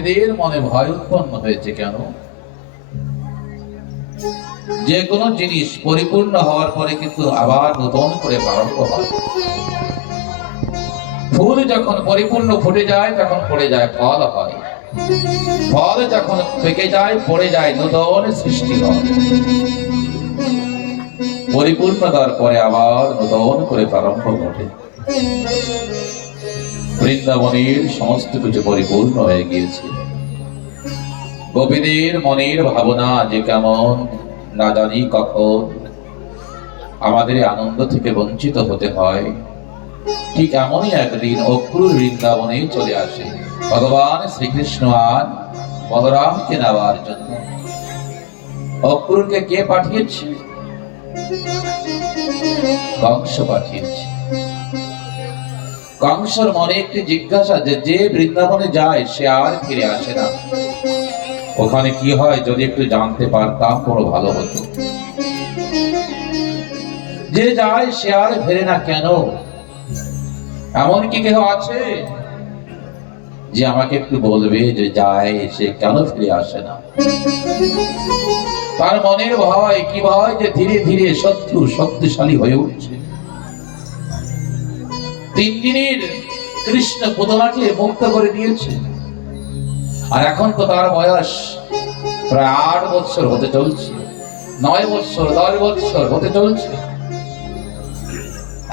এদের মনে ভয় উৎপন্ন হয়েছে কেন? যে কোনো জিনিস পরিপূর্ণ হওয়ার পরে কিন্তু আবার নতুন করে প্রারম্ভ হয়। ফুল যখন পরিপূর্ণ ফুটে যায় তখন পড়ে যায় ফল হয়, ফল যখন পেকে যায় পড়ে যায় নতুন সৃষ্টি হয়। পরিপূর্ণতার পরে আবার নতুন করে প্রারম্ভ ঘটে। বৃন্দাবনের সমস্ত কিছু পরিপূর্ণ হয়ে গিয়েছে। গোপীদের মনের ভাবনা যে কেমন না জানি কখন আমাদের আনন্দ থেকে বঞ্চিত হতে হয়, ঠিক এমনই একদিন অক্রূর বৃন্দাবনে চলে আসে ভগবান শ্রীকৃষ্ণ আর বলরামকে নেওয়ার জন্য। অক্রূরকে কে পাঠিয়েছে? কংস পাঠিয়েছে। কংসের মনে একটি জিজ্ঞাসা যে যে বৃন্দাবনে যায় সে আর ফিরে আসে না। ওখানে কি হয় যদি একটু জানতে পারতাম বড় ভালো হতো। যে যায় সে আর ফেরে না কেন? এমন কি কেউ আছে যে আমাকে একটু বলবে যে যায় সে কেন ফিরে আসে না? তার মনের ভয় কি ভয় যে ধীরে ধীরে শত্রু শক্তিশালী হয়ে উঠছে। 3 দিনের কৃষ্ণ পুতলাকে মুক্ত করে দিয়েছে, আর এখন তো তার বয়স প্রায় 8 বছর হতে চলছে, 9 বছর 10 বছর হতে চলছে।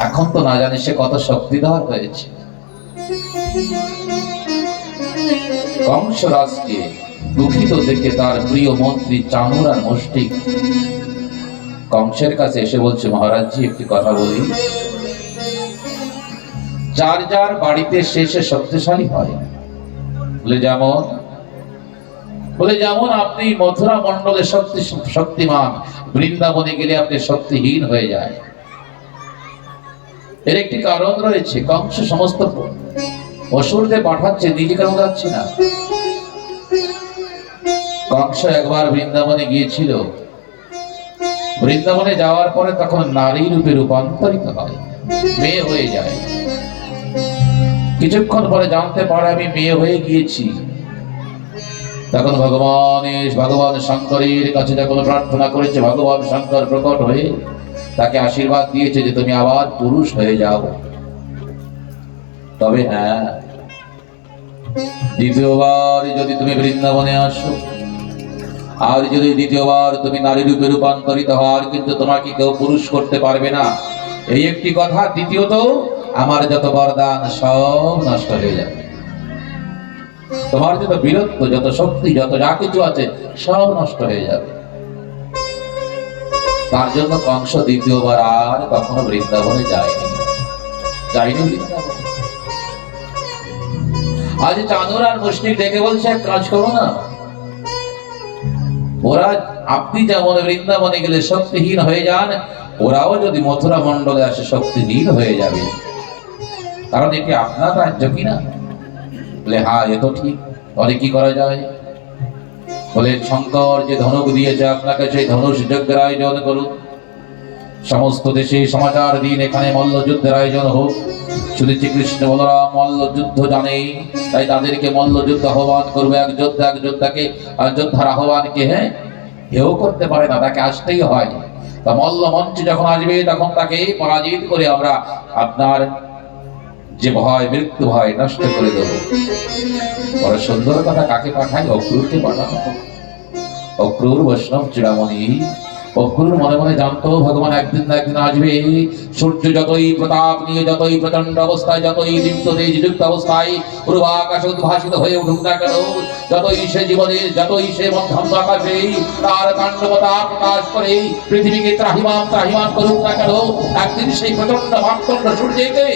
এখন তো না জানি সে কত শক্তিধর হয়েছে। কংস রাজকে দুঃখিত দেখে তার প্রিয় মন্ত্রী চাণুর আর মুষ্টিক কংসের কাছে এসে বলছে, মহারাজজি একটি কথা বলি, যার যার বাড়িতে শেষে শক্তিশালী হয়, বলে যেমন আপনি মথুরা মণ্ডলে শক্তিমান, বৃন্দাবনে গেলে আপনি শক্তিহীন হয়ে যায়। এর একটি কারণ রয়েছে, কংস সমস্ত অসুরদের পাঠাচ্ছে, নিজে কেন যাচ্ছে না? কংস একবার বৃন্দাবনে গিয়েছিল, বৃন্দাবনে যাওয়ার পরে তখন নারী রূপে রূপান্তরিত হয়, মেয়ে হয়ে যায়। কিছুক্ষণ পরে জানতে পারে আমি মেয়ে হয়ে গিয়েছি। তখন ভগবান শঙ্করের কাছে যখন প্রার্থনা করেছে, ভগবান শঙ্কর প্রকট হয়ে তাকে আশীর্বাদ দিয়েছে যে তুমি আবার পুরুষ হয়ে যাও। তবে হ্যাঁ, দ্বিতীয়বার যদি তুমি বৃন্দাবনে আসো আর যদি দ্বিতীয়বার তুমি নারী রূপে রূপান্তরিত হওয়ার, কিন্তু তোমাকে কেউ পুরুষ করতে পারবে না, এই একটি কথা। দ্বিতীয়ত আমার যত বরদান সব নষ্ট হয়ে যাবে, তোমার যত বীরত্ব, যত শক্তি, যত যা কিছু আছে সব নষ্ট হয়ে যাবে। তার জন্য কংস দ্বিতীয়বার আর কখনো বৃন্দাবনে যায়নি বৃন্দাবনে। আজ চাঁদুর আর মুষ্টিক ডেকে বলছে, এক কাজ করো না, ওরা আপনি যেমন বৃন্দাবনে গেলে শক্তিহীন হয়ে যান, ওরাও যদি মথুরা মণ্ডলে আসে শক্তিহীন হয়ে যাবে, কারণ এটি আপনার রাজ্য কিনা। বলে হ্যাঁ, এ তো ঠিক, তাহলে কি করা যায়? বলে শঙ্কর যে ধনুক দিয়েছে আপনাকে, সেই ধনুষ যজ্ঞের আয়োজন করুন, সমস্ত দেশে সমাচার দিন এখানে মল্লযুদ্ধের আয়োজন হোক। শুনেছি কৃষ্ণ বলরাম মল্লযুদ্ধ জানে, তাই তাদেরকে মল্লযুদ্ধ আহ্বান করবে। এক যোদ্ধাকে আর যোদ্ধার আহ্বানকে কেউ করতে পারে না, তাকে আসতেই হয়। তা মল্ল মঞ্চে যখন আসবে তখন তাকে পরাজিত করে আমরা আপনার যে ভয়, মৃত্যু ভয় নষ্ট করে দেব। বড় সুন্দর কথা। কাকে পাঠাই? অক্রূরকে পাঠানো। অক্রূর বৈষ্ণব চূড়ামণি। অক্রূর মনে মনে জানতো ভগবান একদিন না একদিন আসবে। সূর্য যতই প্রতাপ নিয়ে, যতই প্রচন্ড অবস্থায়, যতই দীপ্ত তেজযুক্ত অবস্থায় পূর্বাকাশ উদ্ভাসিত হয়ে উঠুক না কেন, যতই সে জীবনে, যতই সে মধ্যম আকাশে তার কাণ্ডবতা প্রকাশ করে পৃথিবীকে ত্রাহিমাম করুক না কেন, একদিন সেই প্রচন্ড মাত্র সূর্যকে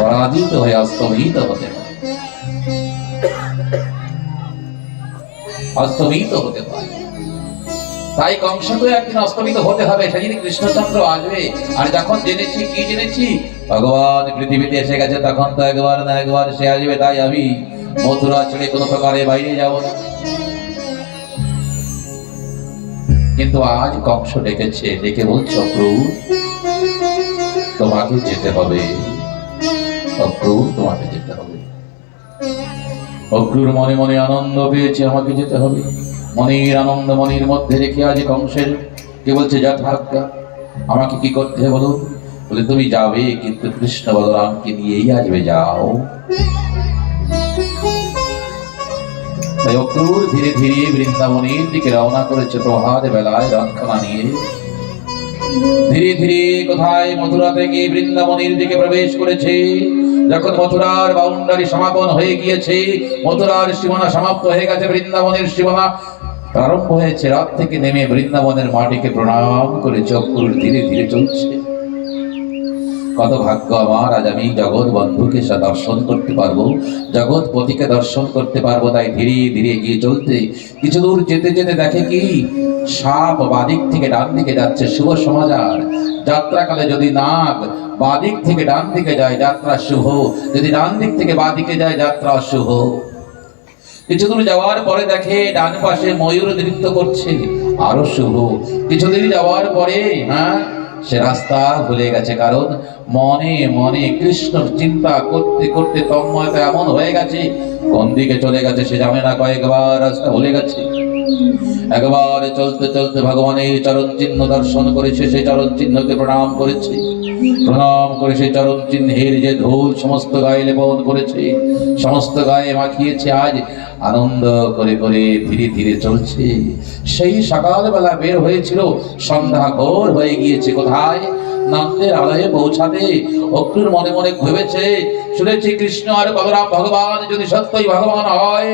পরাজিত হয়ে অস্তমিত হতে হয়, অস্তমিত হতে হয়। তাই কংসকে একদিন অস্তমিত হতে হবে, সেদিন কৃষ্ণচন্দ্র আসবে। আর যখন জেনেছি, কি জেনেছি, ভগবান পৃথিবীতে এসে গেছে, তখন তো একবার না একবার সে আসবে। তাই আমি মথুরা ছেড়ে কোনো প্রকারে বাইরে যাব না। কিন্তু আজ কংস ডেকেছে, ডেকে বলছে, অক্রূর তোমাকে যেতে হবে, অক্রূর তোমাকে যেতে হবে। অক্রুর মনে মনে আনন্দ পেয়েছে, আমাকে যেতে হবে। মনের আনন্দ মনের মধ্যে রেখে আজ কংসের কে বলছে, যথাজ্ঞা, আমাকে কি করতে হবে বলুন? বলে তুমি যাবে, কিন্তু কৃষ্ণ বলরামকে নিয়েই আসবে, যাও। তাই অক্রুর ধীরে ধীরে বৃন্দাবনের দিকে রওনা করেছে প্রভাত বেলায় রথখানা নিয়ে। ধীরে ধীরে কোথায় মথুরা থেকে বৃন্দাবনের দিকে প্রবেশ করেছে। যখন মথুরার বাউন্ডারি সমাপন হয়ে গিয়েছে, মথুরার সীমানা সমাপ্ত হয়ে গেছে, বৃন্দাবনের সীমানা প্রারম্ভ হয়েছে, রথ থেকে নেমে বৃন্দাবনের মাটিকে প্রণাম করে অক্রুর ধীরে ধীরে চলছে। কত ভাগ্য আমার, আজ আমি জগৎ বন্ধুকে দর্শন করতে পারবো, জগৎপতিকে দর্শন করতে পারবো। তাই ধীরে ধীরে এগিয়ে চলতে কিছু দূর যেতে যেতে দেখে কি সাপ বাদিক থেকে ডান দিকে যাচ্ছে। শুভ সমাচার, যাত্রাকালে যদি নাগ বাদিক থেকে ডান দিকে যায় যাত্রা শুভ, যদি ডান দিক থেকে বাদিকে যায় যাত্রা শুভ। কিছু দূর যাওয়ার পরে দেখে ডান পাশে ময়ূর নৃত্য করছে, আরো শুভ। কিছুদিন যাওয়ার পরে সে রাস্তা ভুলে গেছে, কারণ মনে মনে কৃষ্ণর চিন্তা করতে করতে তন্ময়তা এমন হয়ে গেছে, কোন দিকে চলে গেছে সে জানে না। কয়েকবার রাস্তা ভুলে গেছে। একবার চলতে চলতে ভগবানের চরণ চিহ্ন দর্শন করেছে, সেই চরণ চিহ্নকে প্রণাম করেছে। প্রণাম করে সেই চরণ চিহ্নের যে ধূল সমস্ত গায়ে লেপন করেছে, সমস্ত গায়ে মাখিয়েছে। আজ আনন্দ করে করে ধীরে ধীরে চলছে। সেই সকালবেলা বের হয়েছিল, সন্ধ্যা ঘোর হয়ে গিয়েছে। কোথায়? নন্দের আলয়ে পৌঁছাতে অক্রুর মনে মনে ভেবেছে, শুনেছি কৃষ্ণ আর বলরাম ভগবান যদি সত্যই ভগবান হয়,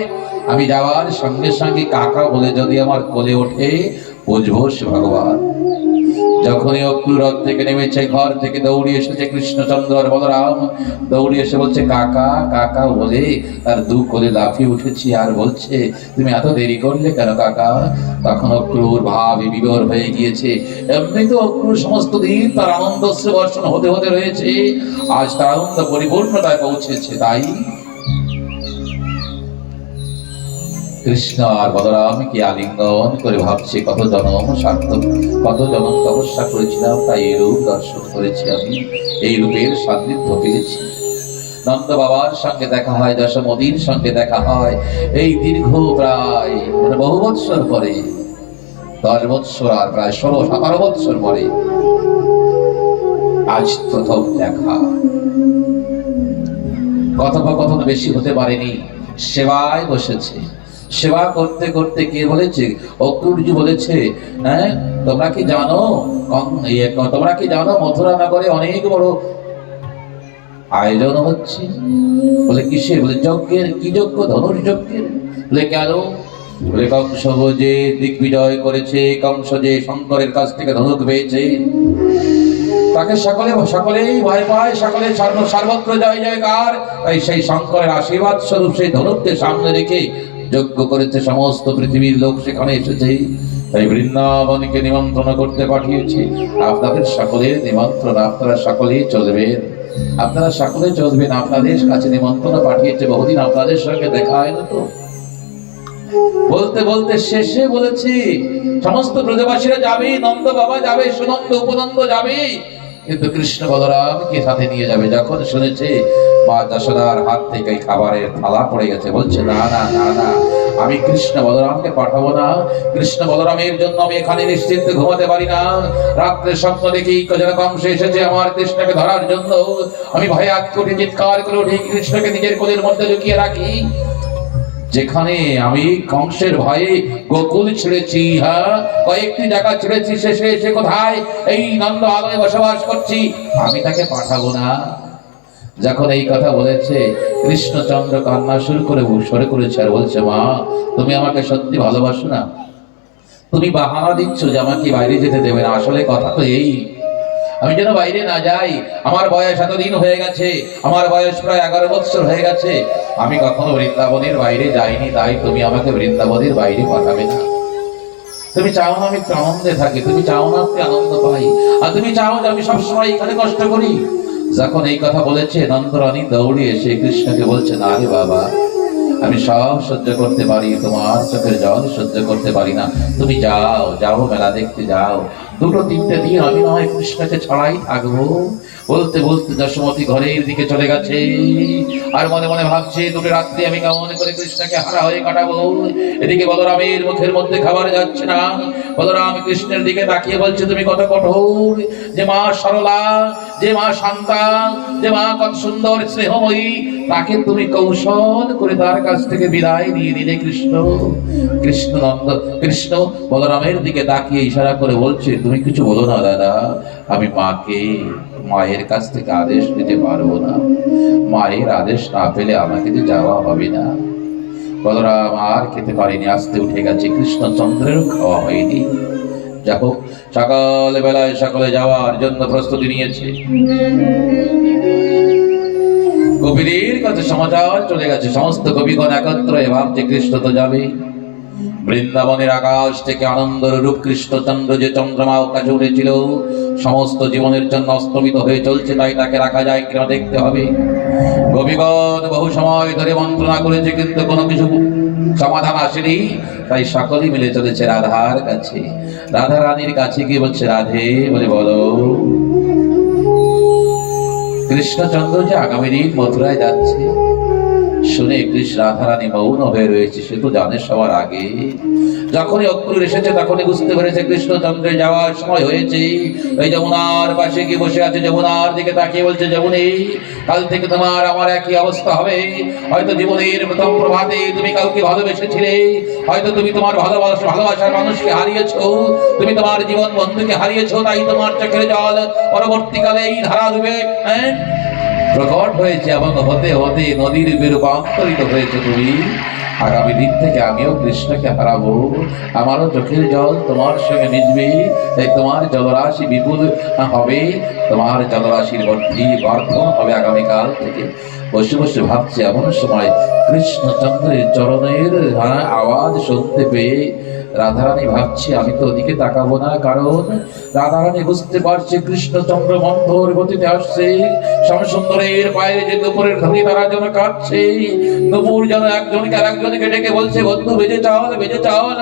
আমি যাওয়ার সঙ্গে সঙ্গে কাকা বলে যদি আমার কোলে ওঠে, বুঝবো সে ভগবান। যখনই অক্রুর রথ থেকে নেমেছে, ঘর থেকে দৌড়ে এসেছে কৃষ্ণচন্দ্র আর বলরাম। দৌড়ে এসে বলছে, কাকা কাকা বলে তার দু কোলে লাফিয়ে উঠেছি, আর বলছে তুমি এত দেরি করলে কেন কাকা? তখন অক্রুর ভাবে বিভোর হয়ে গিয়েছে। এমনি তো অক্রুর সমস্ত দিন তার আনন্দশ্রী বর্ষণ হতে হতে রয়েছে, আজ তার আনন্দ পরিপূর্ণতায় পৌঁছেছে। তাই কৃষ্ণ আর বলরামকে আলিঙ্গন করে ভাবছে, কত জনম সার্থক, কত জনম তপস্যা করেছিলাম, তাই এই রূপ দর্শন করেছি, আমি এই রূপের সান্নিধ্য পেয়েছি। নন্দ বাবার সঙ্গে দেখা হয়, যশোমতীর সঙ্গে দেখা হয়, এই দীর্ঘ প্রায় বহু বৎসর পরে, 10 বৎসর আর প্রায় 16-17 বৎসর পরে আজ প্রথম দেখা। কথোপকথন বেশি হতে পারেনি, সেবায় বসেছে। সেবা করতে করতে কে বলেছে? অক্রুরজি বলেছে, তোমরা কি জানো, তোমরা কি জানো মথুরা নগরে অনেক বড় আয়োজন হচ্ছে? বলে কিসের? বলে যজ্ঞের। কি যজ্ঞ? ধনুর যজ্ঞের। বলে কেন? বলে কংস যে দিগ্বিজয় করেছে, কংস যে শঙ্করের কাছ থেকে ধনুক পেয়েছে, তাকে সকলেই ভয় পায়, সকলে সর্বত্র জয় জয়কার। তাই সেই শঙ্করের আশীর্বাদ স্বরূপ সেই ধনুককে সামনে রেখে যজ্ঞ করেছে, সমস্ত পৃথিবীর লোক সেখানে এসেছে। তাই বৃন্দাবনকে নিমন্ত্রণ করতে পাঠিয়েছে। আপনাদের সকলের নিমন্ত্রণ, আপনারা সকলেই চলবেন, আপনারা সকলে চলবেন। আপনাদের কাছে নিমন্ত্রণ পাঠিয়েছে, বহুদিন আপনাদের সঙ্গে দেখা হয় না তো। বলতে বলতে শেষে বলেছি, সমস্ত ব্রজবাসীরা যাবে, নন্দ বাবা যাবে, সুনন্দ উপনন্দ যাবে, কিন্তু কৃষ্ণ বলরামকে সাথে নিয়ে যাবে। যখন শুনেছে মা যশোদার হাত থেকে খাবারের থালা পড়ে গেছে, বলছে না না না না, আমি কৃষ্ণ বলরামকে পাঠাবো না। কৃষ্ণ বলরামের জন্য আমি এখানে নিশ্চিন্তে ঘুমাতে পারি না। রাত্রে স্বপ্ন দেখি যেন কংস এসেছে আমার কৃষ্ণকে ধরার জন্য। আমি ভয়ে আত্মটি চিৎকার করে উঠি, কৃষ্ণকে নিজের কোলের মধ্যে লুকিয়ে রাখি। যেখানে আমি কংসের ভয়ে গোকুল ছেড়েছি, কয়েকটি জায়গা ছেড়েছি, শেষে এসে কোথায় এই নন্দ আলয়ে বসবাস করছি, আমি তাকে পাঠাবো না। যখন এই কথা বলেছে, কৃষ্ণচন্দ্র কান্না শুরু করে সরে করেছে আর বলছে, মা তুমি আমাকে সত্যি ভালোবাসো না? তুমি বাহানা দিচ্ছ যে আমাকে বাইরে যেতে দেবে না। আসলে কথা তো এই, আমি যেন বাইরে না যাই। আমার বয়স এতদিন হয়ে গেছে, আমার বয়স প্রায় 11 বৎসর হয়ে গেছে, আমি কখনো বৃন্দাবনের বাইরে যাইনি। তাই তুমি আমাকে বৃন্দাবনের বাইরে পাঠাবে না। তুমি চাও না আমি আনন্দে থাকি, তুমি চাও না আমি আনন্দ পাই, আর তুমি চাও যে আমি সবসময় এখানে কষ্ট করি। যখন এই কথা বলেছে, নন্দরানী দৌড়ে এসে কৃষ্ণকে বলছে, না রে বাবা, আমি সব সহ্য করতে পারি, তোমার চোখের জল সহ্য করতে পারি না। তুমি যাও, যাও মেলা দেখতে যাও, দুটো তিনটে দিন আমি নয় কৃষ্ণকে ছড়াই থাকবো। বলতে বলতে যশোমতী ঘরের দিকে চলে গেছে, আর মনে মনে ভাবছে দুটো রাত্রি আমি কেমন করে কৃষ্ণকে হারা হয়ে কাটাবো। এদিকে বলরামের মুখের মধ্যে খাবার যাচ্ছে না। বলরাম কৃষ্ণের দিকে তাকিয়ে বলছে, তুমি কত কঠোর, যে মা সরলা, যে মা শান্তা, যে মা কত সুন্দর স্নেহময়ী, তাকে তুমি কৌশল করে তার কাছ থেকে বিদায় নিয়ে নিলে কৃষ্ণ। কৃষ্ণ বলরামের দিকে তাকিয়ে ইশারা করে বলছে, তুমি কিছু বলো না দাদা, আমি মায়ের কাছ থেকে আদেশ নিতে পারবো না, মায়ের আদেশ না পেলে আমাকে যে যাওয়া হবে না। বলরাম আর খেতে পারেনি, আসতে উঠে গেছে। কৃষ্ণচন্দ্রেরও খাওয়া হয়নি। যা হোক, সকাল বেলায় সকলে যাওয়ার জন্য প্রস্তুতি নিয়েছে। গোপীদের কাছে সমাচার চলে গেছে, সমস্ত গোপীগণ একত্র ভাবছে কৃষ্ণ তো যাবে। বৃন্দাবনের আকাশ থেকে আনন্দের রূপ কৃষ্ণচন্দ্র যে চন্দ্রমা কাছে উঠেছিল, সমস্ত জীবনের জন্য অস্তমিত হয়ে চলছে, তাই তাকে রাখা যায় কিনা দেখতে হবে। গোপীগণ বহু সময় ধরে মন্ত্রণা করেছে, কিন্তু কোনো কিছু সমাধান আসেনি। তাই সকলেই মিলে চলেছে রাধার কাছে। রাধা রানীর কাছে গিয়ে বলছে, রাধে, বলে বলো কৃষ্ণচন্দ্র যে আগামী দিন মথুরায় যাচ্ছে। শুনে কৃষ্ণ রাধা রানী মৌন হয়ে রয়েছে। সে তো জানে সবার আগে, যখনই অক্রুর এসেছে তখনই বুঝতে পেরেছে কৃষ্ণচন্দ্রের যাওয়ার সময় হয়েছে। এই যমুনার পাশে গিয়ে বসে আছে, যমুনার দিকে তাকিয়ে বলছে, যমুনে, কাল থেকে তোমার আমার একই অবস্থা হবে। হয়তো জীবনের প্রথম প্রভাতে তুমি কাউকে ভালোবেসেছিলে, হয়তো তুমি তোমার ভালোবাসার মানুষকে হারিয়েছো, তুমি তোমার জীবন বন্ধুকে হারিয়েছো, তাই তোমার চোখের জল পরবর্তীকালে এই ধারা রূপে প্রকট হয়েছে এবং হতে হতে নদীর রূপে রূপান্তরিত হয়েছে তুমি। আগামী দিন থেকে আমিও কৃষ্ণকে হারাবো, আমারও চোখের জল তোমার সঙ্গে মিশবে, তাই তোমার জলরাশি বিপুল হবে, তোমার জলরাশির বর্ধন হবে আগামীকাল থেকে। বসে বসে ভাবছে, এমন সময় কৃষ্ণচন্দ্রের চরণের আওয়াজ শুনতে পেয়ে রাধারানী ভাবছে, আমি তো ওদিকে তাকাবো না, কারণ রাধারানী বুঝতে পারছে কৃষ্ণচন্দ্র মন্থর গতিতে আসছে। শ্যামসুন্দরের পায়ের যে দুপুরের ধ্বনি তারা যেন কাটছে। দুপুর যেন একজনকে আর একজনকে ডেকে বলছে, বন্ধু বেজে চল, বেজে চল,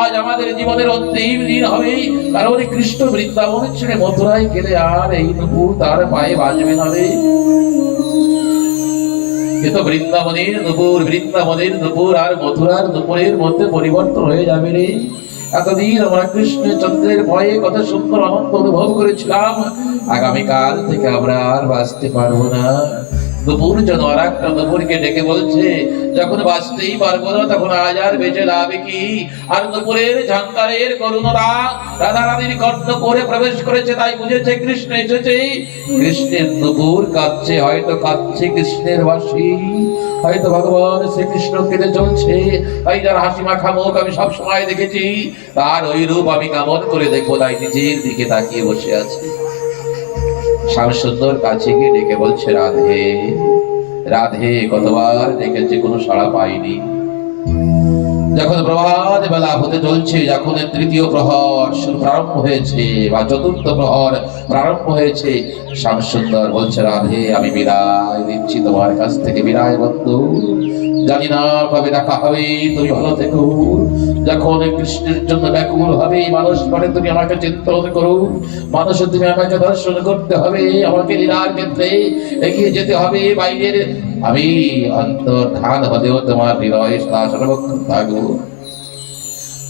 আজ আমাদের জীবনের অন্তিম দিন হবে। কারণ কৃষ্ণ বৃন্দাবন ছেড়ে মথুরায় গেলে আর এই দুপুর তার পায়ে বাজবে না রে। কিন্তু বৃন্দাবনের দুপুর আর মথুরার দুপুরের মধ্যে পরিবর্তন হয়ে যাবে রে। এতদিন আমরা কৃষ্ণচন্দ্রের ভয়ে কত সুন্দর আনন্দ অনুভব করেছিলাম, আগামীকাল থেকে আমরা আর বাঁচতে পারবো না। দুপুর যেন আর একটা দুপুরকে ডেকে বলছে, যখন বাঁচতেই পারবো না তখন আজ আর বেঁচে লাভে কি। আর দুপুরের ঝঙ্কারের করুণতা রাধা রানীর কর্ণ করে প্রবেশ করেছে, তাই বুঝেছে কৃষ্ণ এসেছে। কৃষ্ণের দুপুর কাঁদছে, হয়তো কাঁদছে কৃষ্ণের বাসী, হয়তো ভগবান শ্রীকৃষ্ণ কেঁদে চলছে। তাই যার হাসি মাখা মুখ আমি সব সময় দেখেছি, তার ওই রূপ আমি কেমন করে দেখবো, তাই নিজের দিকে তাকিয়ে বসে আছে। শ্যামসুন্দর কাছে গিয়ে ডেকে বলছে, রাধে, রাধে, কতবার ডেকেছে, কোনো সাড়া পাইনি। যখন প্রভাত বেলা হতে চলছে, যখন তৃতীয় প্রহর প্রারম্ভ হয়েছে বা চতুর্থ প্রহর প্রারম্ভ হয়েছে, শ্যামসুন্দর বলছে, রাধে, আমি বিদায় দিচ্ছি তোমার কাছ থেকে, বিদায় বন্ধু, জানি না কবে দেখা হবে, তুমি ভালো থেকো। যখন কৃষ্ণের জন্য ব্যাকুল হবে মানুষ, পরে তুমি আমাকে চিন্তন করো, মানুষের তুমি আমাকে দর্শন করতে হবে, আমাকে লীলার ক্ষেত্রে এগিয়ে যেতে হবে, বাইরের আমি অন্তর্ধান হলেও তোমার হৃদয়ে সর্বক্ষণ থাকবো।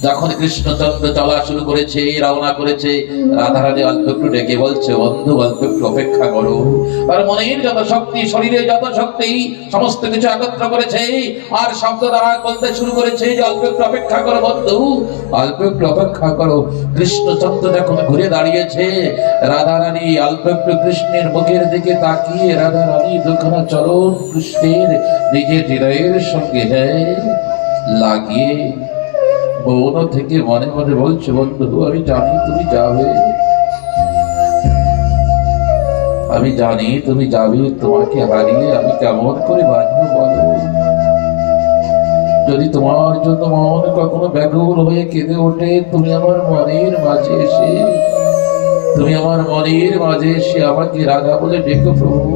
যখন কৃষ্ণচন্দ্র চলা শুরু করেছে, রওনা করেছে, রাধারানী অল্প একটু ডেকে বলছে, বন্ধু অল্প একটু অপেক্ষা করো। তার মনের যত শক্তি, শরীরে যত শক্তি, সমস্ত কিছু একত্র করেছে আর শব্দ দ্বারা বলতে শুরু করেছে যে অল্প একটু অপেক্ষা করো বন্ধু, অল্প একটু অপেক্ষা করো। কৃষ্ণচন্দ্র যখন ঘুরে দাঁড়িয়েছে, রাধারানী অল্প একটু কৃষ্ণের মুখের দিকে তাকিয়ে রাধারানী দুখানা চরণ কৃষ্ণের নিজের হৃদয়ের সঙ্গে লাগিয়ে মৌন থেকে মনে মনে বলছে, বন্ধু, আমি জানি তুমি যাবে, আমি জানি তুমি যাবে, তোমাকে হারিয়ে আমি কেমন করে বাঁচবো বলো। যদি তোমার জন্য মন কখনো ব্যাকুল হয়ে কেঁদে ওঠে, তুমি আমার মনের মাঝে এসে আমাকে রাধা বলে ডেকো প্রভু,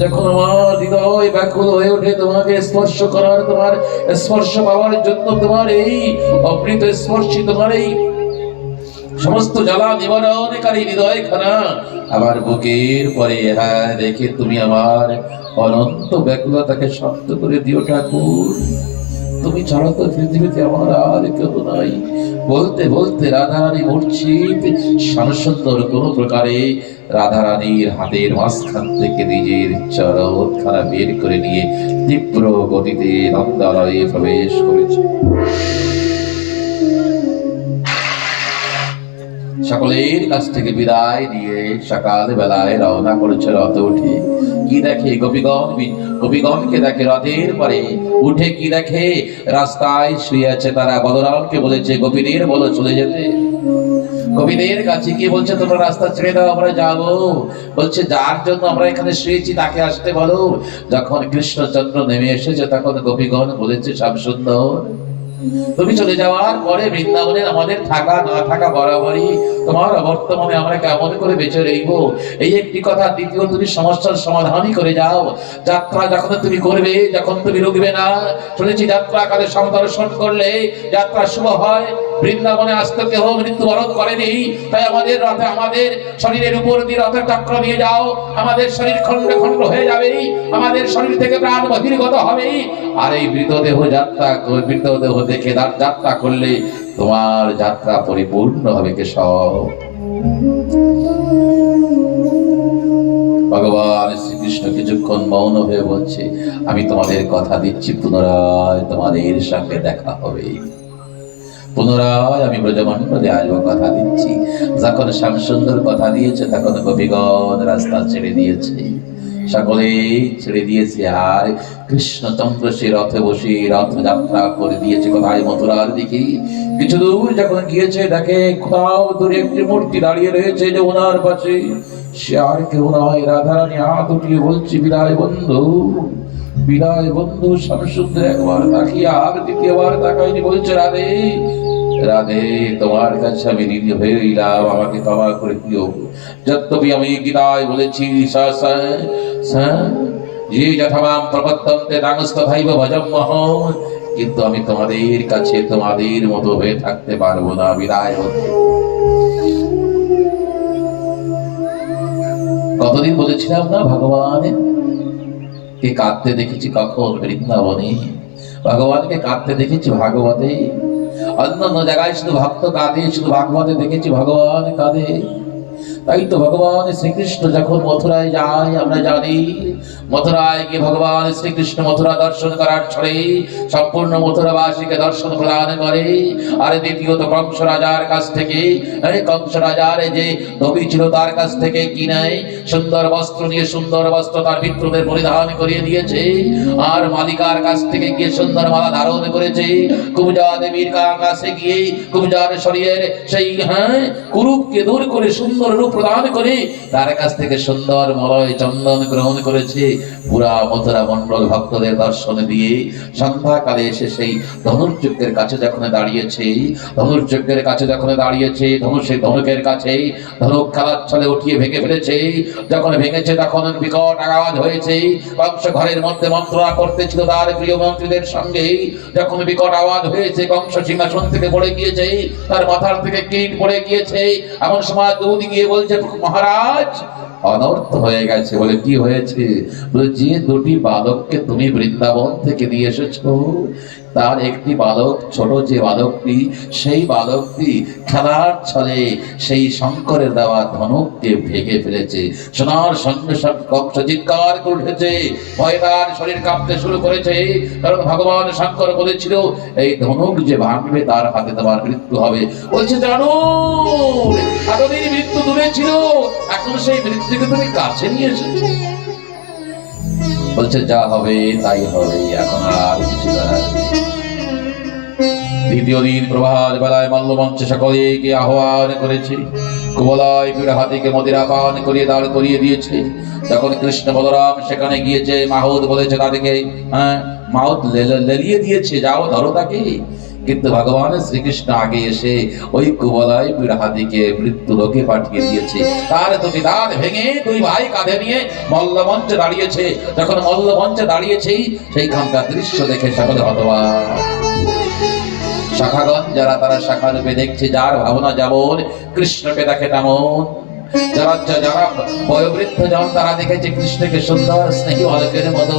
যখন আমার হৃদয় ব্যাকুল হয়ে ওঠে তোমাকে স্পর্শ করার, তোমার স্পর্শ পাওয়ার জন্য, তোমার এই অমৃত স্পর্শী, তোমার এই সমস্ত জ্বালা নিবারণকারী হৃদয় খানা আমার বুকের পরে হ্যাঁ রেখে তুমি আমার অনন্ত ব্যাকুলতাকে শক্ত করে দিও ঠাকুর। তুমি ছাড়া তো পৃথিবীতে আমার আর কেউ নাই। বলতে বলতে রাধারানী মূর্ছিত, শ্যামসুন্দর কোন প্রকারে রাধারানীর হাতের মাঝখান থেকে নিজের চরণখানা বের করে নিয়ে তীব্র গতিতে নন্দালয়ে প্রবেশ করেছে। সকলের কাছ থেকে বিদায় নিয়ে সকাল বেলায় রওনা করেছে রথ উঠে। কি দেখে গোপীগণকে দেখে রথের পরে উঠে, কি দেখে রাস্তায় শুয়ে আছে তারা। বলরামকে বলেছে গোপীদের বলো চলে যেতে। গোপীদের কাছে কি বলছে তোমরা রাস্তা ছেড়ে দাও, আমরা যাবো। বলছে যার জন্য আমরা এখানে শুয়েছি তাকে আসতে বলো। যখন কৃষ্ণচন্দ্র নেমে এসেছে তখন গোপীগণ বলেছে শ্যামসুন্দর তুমি চলে যাওয়ার পরে বৃন্দাবনের আমাদের থাকা না থাকা বরাবরই, তোমার বর্তমানে আমরা কেমন করে বেঁচে রইব এই একটি কথা। দ্বিতীয় তুমি সমস্যার সমাধানই করে যাও। যাত্রা যখন তুমি করবে, যখন তুমি রুকবে না। শুনেছি যাত্রা কালে সমদর্শন করলে যাত্রা শুভ হয়। বৃন্দাবনে আসতে কেহ মৃত্যুবরণ করেনি, তাই আমাদের রথে আমাদের শরীরের উপর দিয়ে রথের চক্র নিয়ে যাও। আমাদের শরীর খণ্ড খণ্ড হয়ে যাবে, আমাদের শরীর থেকে প্রাণ বহির্গত হবে। আর এই মৃতদেহ যাত্রা, মৃতদেহ দেখে যাত্রা করলে তোমার যাত্রা পরিপূর্ণ হবে। কেশব ভগবান শ্রীকৃষ্ণ কিছুক্ষণ মৌন হয়ে বলছে আমি তোমাদের কথা দিচ্ছি পুনরায় তোমাদের সঙ্গে দেখা হবে, পুনরায় আমি ব্রজমণ্ডলে আসবো, কথা দিচ্ছি। যখন শ্যামসুন্দর কথা দিয়েছে তখন গোপীগণ রাস্তা ছেড়ে দিয়েছে, সকলে ছেড়ে দিয়েছে। আর কৃষ্ণচন্দ্র সে রথে বসে রথযাত্রা করে দিয়েছে কোথায় মথুরার দিকে। কিছু দূর যখন গিয়েছে দেখে কোথাও দূরে একটি মূর্তি দাঁড়িয়ে রয়েছে যমুনার পাশে। সে আর কেউ নয়, রাধারানী হাত উঠিয়ে বলছে বিদায় বন্ধু, বিদায় বন্ধু। শ্যামসুন্দর একবার তাকিয়ে আর দ্বিতীয়বার তাকায়নি, বলছে রাধে রাধে তোমার কাছে আমি ঋণী হয়ে রইলাম, আমাকে ক্ষমা করে দিও। যদ্যপি আমি গীতায় বলেছি যে যথামাম প্রপদ্যন্তে তাংস্তথাইব ভজম্যহম, কিন্তু আমি তোমাদের কাছে তোমাদের মতো হয়ে থাকতে পারবো না। বিদায় হতে কতদিন বলেছিলাম না ভগবানের কে কাঁদতে দেখেছি কখন বৃন্দাবনে, ভগবানকে কাঁদতে দেখেছি ভাগবতে। অন্যান্য জায়গায় শুধু ভক্ত কাঁদে, শুধু ভাগবতে দেখেছি ভগবান কাঁদে। তাই তো ভগবান শ্রীকৃষ্ণ যখন মথুরায় যায় আমরা জানি, মথুরায় গিয়ে ভগবান শ্রীকৃষ্ণ মথুরা দর্শন করার ছড়ে সম্পূর্ণ মথুরাবাসীকে দর্শন প্রদান করে। আর দ্বিতীয়ত কংস রাজার কাছ থেকে, কংস রাজার যে ধবি ছিল তার কাছ থেকে কি নেয় সুন্দর বস্ত্র নিয়ে, সুন্দর বস্ত্র তার পিতৃদের পরিধান করিয়ে দিয়েছে। আর মালিকার কাছ থেকে গিয়ে সুন্দর মালা ধারণ করেছে। কুবজা দেবীর কাছে গিয়ে কুবজার শরীরের সেই কুরূপকে দূর করে সুন্দর রূপ প্রদান করে তার কাছ থেকে সুন্দর মলয় চন্দন গ্রহণ করেছে। পুরা মথুরা মন্ডল ভক্তদের দর্শন দিয়ে সন্ধ্যাকালে এসে সেই ধনুর্যজ্ঞের কাছে যখন দাঁড়িয়েছে, ধনুর্যজ্ঞের কাছে যখন দাঁড়িয়েছে, ধনুকের কাছে ধনুক খেলার ছলে উঠিয়ে ভেঙে ফেলেছে। যখন ভেঙেছে তখন বিকট আওয়াজ হয়েছে। কংস ঘরের মধ্যে মন্ত্রণা করতেছিল তার প্রিয় মন্ত্রীদের সঙ্গে। যখন বিকট আওয়াজ হয়েছে কংস সিংহাসন থেকে পড়ে গিয়েছে, তার মাথার থেকে কিট পড়ে গিয়েছে। এমন সময় দুধ গিয়ে বলছে মহারাজ অনর্থ হয়ে গেছে। বলে কি হয়েছে? বলে যে দুটি বালককে তুমি বৃন্দাবন থেকে নিয়ে এসেছো তার একটি বালক, ছোট যে বালকটি, সেই বালকটি খেলার ছলে সেই শঙ্করের দেওয়া ধনুককে ভেঙে ফেলেছে। শোনার সঙ্গে সঙ্গে কংস চিৎকার করে উঠেছে, ভয়তার শরীর কাঁপতে শুরু করেছে। কারণ ভগবান শঙ্কর বলেছিল এই ধনুক যে ভাঙবে তার হাতে তোমার মৃত্যু হবে। বলছে জানো এতদিন মৃত্যু দূরে ছিল, এখন সেই মৃত্যুকে তুমি কাছে নিয়ে এসেছো। বলছে যা হবে তাই হবে, এখন আর কিছু করার নেই। দ্বিতীয় দিন প্রভাত বেলায় মল্লমঞ্চে সকলেকে আহ্বান করেছে। কুবলয় পিড়া হাতিকে মদিরা পান করিয়ে দাঁড় করিয়ে দিয়েছে। যখন কৃষ্ণ বলরাম সেখানে গিয়েছে, মাহুত বলেছে তাদেরকে, মাহুত লেলিয়ে দিয়েছে, যাও ধরো তাকে। কিন্তু ভগবান শ্রীকৃষ্ণ আগে এসে ওই কুবলয় বিরহাদিকে মৃত্যু লোকে পাঠিয়ে দিয়েছে। তার দুটি দাঁত ভেঙে দুই ভাই কাঁধে নিয়ে মল্লমঞ্চে দাঁড়িয়েছে। যখন মল্লমঞ্চে দাঁড়িয়েছে সেইখানকার দৃশ্য দেখে সকলে হতবাক। শাখাগণ যারা তারা শাখা রূপে দেখছে, যার ভাবনা যেমন কৃষ্ণকে দেখে তেমন। যারা যারা বয়োবৃদ্ধ জন তারা দেখেছে কৃষ্ণকে সুন্দর স্নেহী বালকের মতো।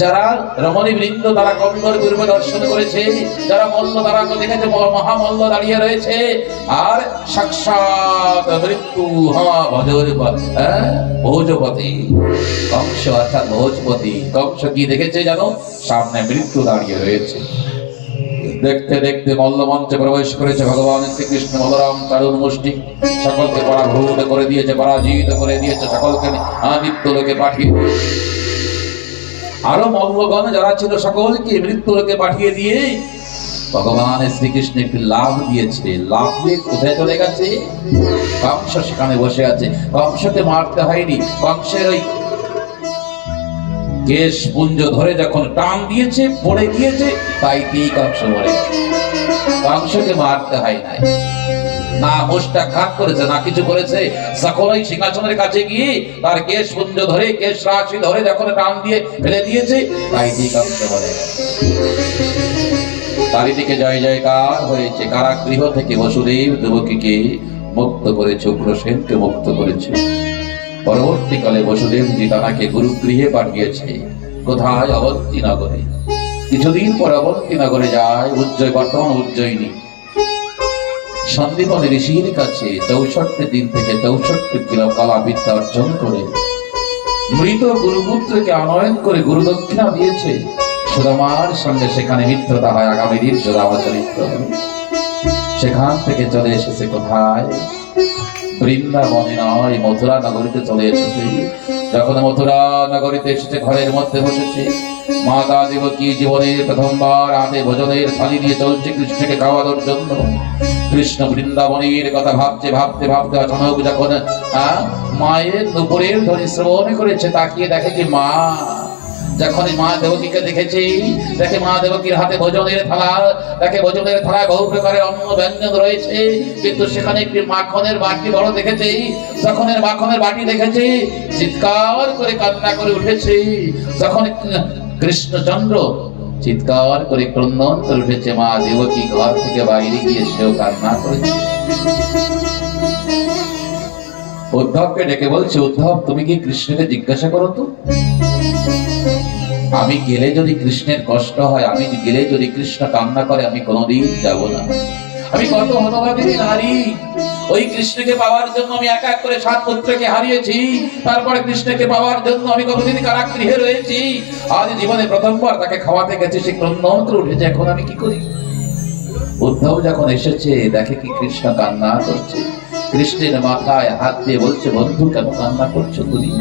যারা রমণী বৃন্দ তারা কঙ্কর পূর্ব দর্শন করেছে, যারা মল্ল তারা দেখেছে মহামল্ল দাঁড়িয়ে রয়েছে। আর সাক্ষাৎ মৃত্যু ভোজপতি কংস অর্থাৎ ভোজপতি কংস কি দেখেছে জানো? সামনে মৃত্যু দাঁড়িয়ে রয়েছে। দেখতে দেখতে মল্লমঞ্চে প্রবেশ করেছে ভগবান শ্রীকৃষ্ণ। বলরাম চারুর মুষ্টি সকলকে পরাভূত করে দিয়েছে, পরাজিত করে দিয়েছে, সকলকে মৃত্যুলোকে পাঠিয়ে দিয়েছে। আরো মল্লগণ যারা ছিল সকলকে মৃত্যুলোকে পাঠিয়ে দিয়ে ভগবান শ্রীকৃষ্ণ একটি লাভ দিয়েছে। লাভ দিয়ে কোথায় চলে গেছে? কংস সেখানে বসে আছে। কংসকে মারতে হয়নি, কংসের ওই কেশ পুঞ্জ ধরে যখন টান দিয়েছে পড়ে গিয়েছে, তাই দিয়ে কংস মরে। কংসকে মারতে হয় নাই, না মুষ্টা ঘাত করেছে না কিছু করেছে। যখন ওই সিংহাসনের কাছে গিয়ে তার কেশ পুঞ্জ ধরে কেশ রাশি ধরে যখন টান দিয়ে ফেলে দিয়েছে, তাই দিয়ে কংস মরে। চারিদিকে জয় জয়কার হয়েছে। কারাগৃহ থেকে বসুদেব দেবকীকে মুক্ত করেছে, উগ্রসেনকে মুক্ত করেছে। পরবর্তীকালে বসুদেবজি তাকে গুরুগৃহে পাঠিয়েছে। কোথায়? অবন্তী নগরে। কিছুদিন পর অবন্তী নগরে যায় বর্তমান উজ্জয়িনী। সন্দীপনী ঋষির কাছে 64 দিন থেকে 64 কলা বিদ্যা অর্জন করে মৃত গুরুপুত্রকে আনয়ন করে গুরু দক্ষিণা দিয়েছে। সুদামার সঙ্গে সেখানে মিত্রতা হয়। আগামী দিন সুদামা চরিত্র সেখান থেকে চলে এসেছে কোথায়? বৃন্দাবনে নয়, মথুরা নগরীতে চলে এসেছে। যখন মথুরা নগরীতে এসেছে ঘরের মধ্যে বসেছে, মাতা দেবকী জীবনের প্রথমবার হাতে ভোজনের থালি নিয়ে চলছে কৃষ্ণকে খাওয়ানোর জন্য। কৃষ্ণ বৃন্দাবনের কথা ভাবতে ভাবতে ভাবতে অচানক যখন মায়ের নুপুরের ধ্বনি শ্রবণ করেছে, তাকিয়ে দেখে কি মা। যখন মা দেবকীকে দেখেছি, দেখে মা দেবকীর হাতে ভোজনের থালা, দেখে ভোজনের থালায় বহু প্রকারের অন্ন ব্যঞ্জন রয়েছে, কিন্তু সেখানে একটি মাখনের বাটি বড় দেখেছি। যখন মাখনের বাটি দেখেছি চিৎকার করে কান্না করে উঠেছি। যখন কৃষ্ণচন্দ্র চিৎকার করে ক্রন্দন করে উঠেছে, মা দেবকী ঘর থেকে বাইরে গিয়ে সেও কান্না করেছে। উদ্ধবকে ডেকে বলছে, উদ্ধব তুমি কি কৃষ্ণকে জিজ্ঞাসা করো তো, আমি গেলে যদি কৃষ্ণের কষ্ট হয়, আমি গেলে যদি কৃষ্ণ কান্না করে, আমি কোনোদিন যাব না। আমি কত হতভাগিনী নারী, ওই কৃষ্ণকে পাওয়ার জন্য আমি এক এক করে 7 পুত্রকে হারিয়েছি। তারপরে কৃষ্ণকে পাওয়ার জন্য আমি কতদিন কারাগৃহে রয়েছি। আজ জীবনে প্রথমবার তাকে খাওয়াতে গেছে, সে ক্রন্দন করে উঠেছে। এখন আমি কি করি? উদ্ধব যখন এসেছে দেখে কি কৃষ্ণ কান্না করছে। কৃষ্ণের মাথায় হাত দিয়ে বলছে, বন্ধু কেন কান্না করছো তুমি?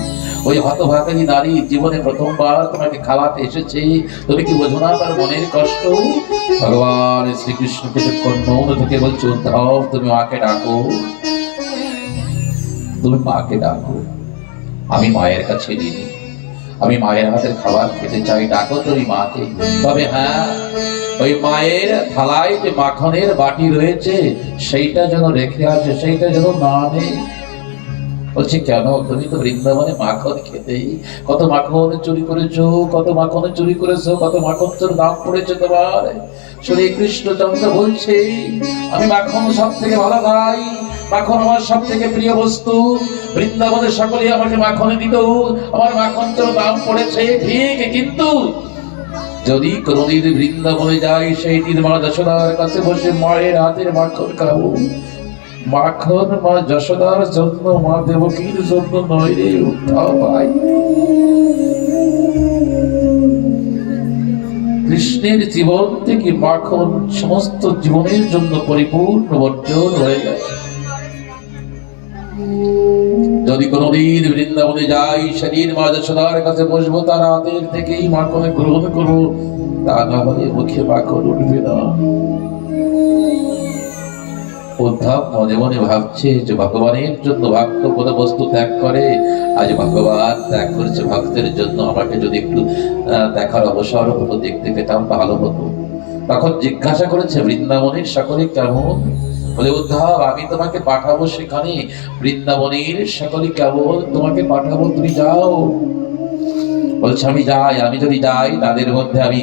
ওই হতভাগিনী নারী জীবনে প্রথমবার তোমাকে খাওয়াতে এসেছে, তুমি কি বোঝো না তার মনের কষ্ট? ভগবান শ্রীকৃষ্ণকে মৌন থেকে বলছে, উদ্ধব তুমি মাকে ডাকো, তুমি মাকে ডাকো। আমি মায়ের কাছে দিই, আমি মায়ের হাতের খাবার খেতে চাই, ডাকো তুমি মাকে। তবে হ্যাঁ, ওই মায়ের থালায় যে মাখনের বাটি রয়েছে সেইটা যেন রেখে আসে, সেইটা যেন না নেই। বলছি কেন? তুমি তো বৃন্দাবনে মাখন খেতেই, কত মাখন চুরি করেছো, কত মাখন চুরি করেছো, কত মাখন তোর দাম পড়েছে তোমার। শ্রী কৃষ্ণচন্দ্র বলছে, আমি মাখন সব থেকে ভালো খাই, মাখন আমার সব থেকে প্রিয় বস্তু। বৃন্দাবনের সকলে আমাকে মাখন দিত, আমার মাখন তোর দাম পড়েছে ঠিক, কিন্তু যদি কোনদিন বৃন্দাবনে যাই সেই দিন মা যশোদার কাছে বসে মায়ের হাতের মাখন খাবো। মাখন মা যশোদার জন্য, মা দেবকীর জন্য নয় রে উদ্ধব ভাই। কৃষ্ণের জীবন থেকে মাখন সমস্ত জীবনের জন্য পরিপূর্ণ বর্জন হয়ে গেছে। যদি কোনদিন বৃন্দাবনে যাই সেদিন মা যশোদার কাছে বসবো, তার হাতের থেকেই মাখনে গ্রহণ করবো, তা না হলে মুখে মাখন উঠবে না। উদ্ধব মনে মনে ভাবছে যে ভগবানের জন্য ভক্ত কোন বস্তু ত্যাগ করে, আজ ভগবান ত্যাগ করেছে ভক্তের জন্য। আমাকে যদি একটু দেখার অবসর হতো, দেখতে পেতাম ভালো হতো। তখন জিজ্ঞাসা করেছে বৃন্দাবনের সকলে কেমন? বলে উদ্ধব, আমি তোমাকে পাঠাবো সেখানে, বৃন্দাবনের সকলে কেমন, তোমাকে পাঠাবো, তুমি যাও। বলছে আমি যাই, আমি যদি যাই তাদের মধ্যে আমি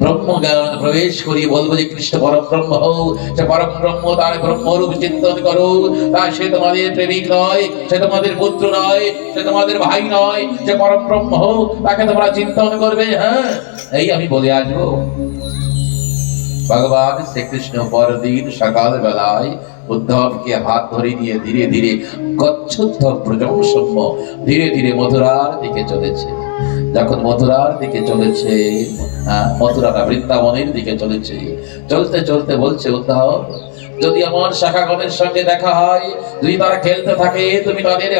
ব্রহ্ম জ্ঞান প্রবেশ করি, বলবো যে কৃষ্ণ পরম ব্রহ্ম হও, সে পরম ব্রহ্ম, তার ব্রহ্মরূপ চিন্তন করো, তার সে তোমাদের প্রেমিক নয়, সে তোমাদের পুত্র নয়, সে তোমাদের ভাই নয়, সে পরম ব্রহ্ম হও, তাকে তোমরা চিন্তন করবে। হ্যাঁ, এই আমি বলে আসবো। ভগবান শ্রীকৃষ্ণ পরদিন সকাল বেলায় উদ্ধবকে হাত ধরে নিয়ে ধীরে ধীরে গচ্ছুদ্ধ ব্রজমসম্য ধীরে ধীরে মথুরার দিকে চলেছে। যখন মথুরার দিকে চলেছে, মথুরাটা বৃন্দাবনের দিকে চলেছে, চলতে চলতে বলছে উদ্ধব, যদি আমার শাখাগণের সঙ্গে দেখা হয়, যদি তারা খেলতে থাকে, তুমি তাদের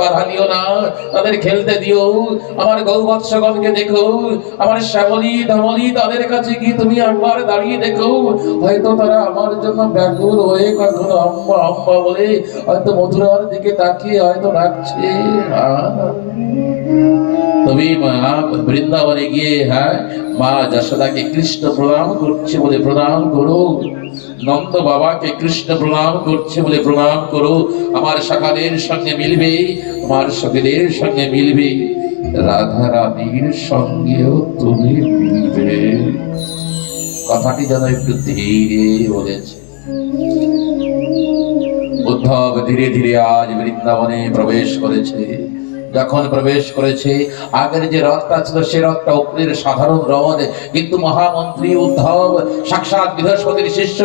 বাধা দিও না, তাদের খেলতে দিও। আমার গৌবৎসগণকে দেখো, আমার শ্যামলী ধমলী, তাদের কাছে গিয়ে তুমি একবার দাঁড়িয়ে দেখো, হয়তো তারা আমার জন্য ব্যাকুল হয়ে কখনো আম্মা আম্মা বলে হয়তো মথুরার দিকে তাকিয়ে হয়তো রাখছে। তুমি বৃন্দাবনে গিয়ে মা যশোদাকে কৃষ্ণ প্রণাম করছে বলে প্রণাম করো, নন্দ বাবাকে কৃষ্ণ প্রণাম করছে বলে প্রণাম করো। আমার সকালের সঙ্গে মিলবে, আমার সকালের সঙ্গে মিলবে, রাধা রানীর সঙ্গেও তুমি মিলবে। কথাটি যেন একটু ধীরে বলেছে। উদ্ধব ধীরে ধীরে আজ বৃন্দাবনে প্রবেশ করেছে। যখন প্রবেশ করেছে, আগের যে রথটা ছিল সে রথটা উপরের সাধারণ রথ, কিন্তু মহামন্ত্রী উদ্ধব সাক্ষাৎ বৃহস্পতির শিষ্য,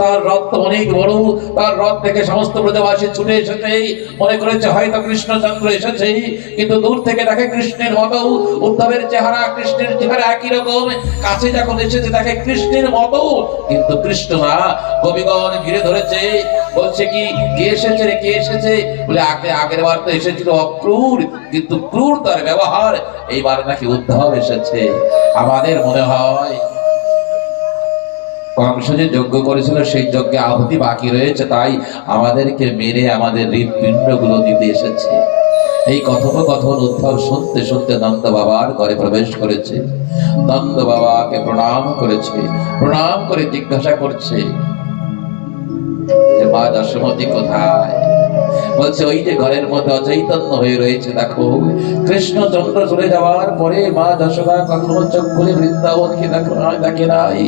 তার রথ তো অনেক বড়। তার রথ থেকে সমস্ত প্রজাবাসী ছুটে এসেছে, মনে করেছে হয়তো কৃষ্ণচন্দ্র এসেছে, কিন্তু দূর থেকে দেখে কৃষ্ণের মতো। উদ্ধবের চেহারা কৃষ্ণের চেহারা একই রকম, কাছে যখন এসেছে দেখে কৃষ্ণের মতো, কিন্তু কৃষ্ণ না। কবিগণ ঘিরে ধরেছে, বলছে কি কে এসেছে রে, কে এসেছে? বলে আগের বার তো এসেছিল অক্রূর, কিন্তু ক্রূর তার ব্যবহার, এইবার নাকি উদ্ধব এসেছে। আমাদের মনে হয় কংস যে যজ্ঞ করেছিল সেই যজ্ঞে আহুতি বাকি রয়েছে, তাই আমাদেরকে মেরে আমাদের হৃৎপিণ্ড গুলো দিতে এসেছে। এই কথোপকথন উদ্ধব শুনতে শুনতে নন্দ বাবার ঘরে প্রবেশ করেছে। নন্দ বাবাকে প্রণাম করেছে, প্রণাম করে জিজ্ঞাসা করছে যে মা যশোমতী কোথায়? বলছে ওই যে ঘরের মধ্যে অচৈতন্য হয়ে রয়েছে, দেখো কৃষ্ণচন্দ্র চলে যাওয়ার পরে মা যশোদা কখনো চোখ খুলে বৃন্দাবনকে দেখে নাই,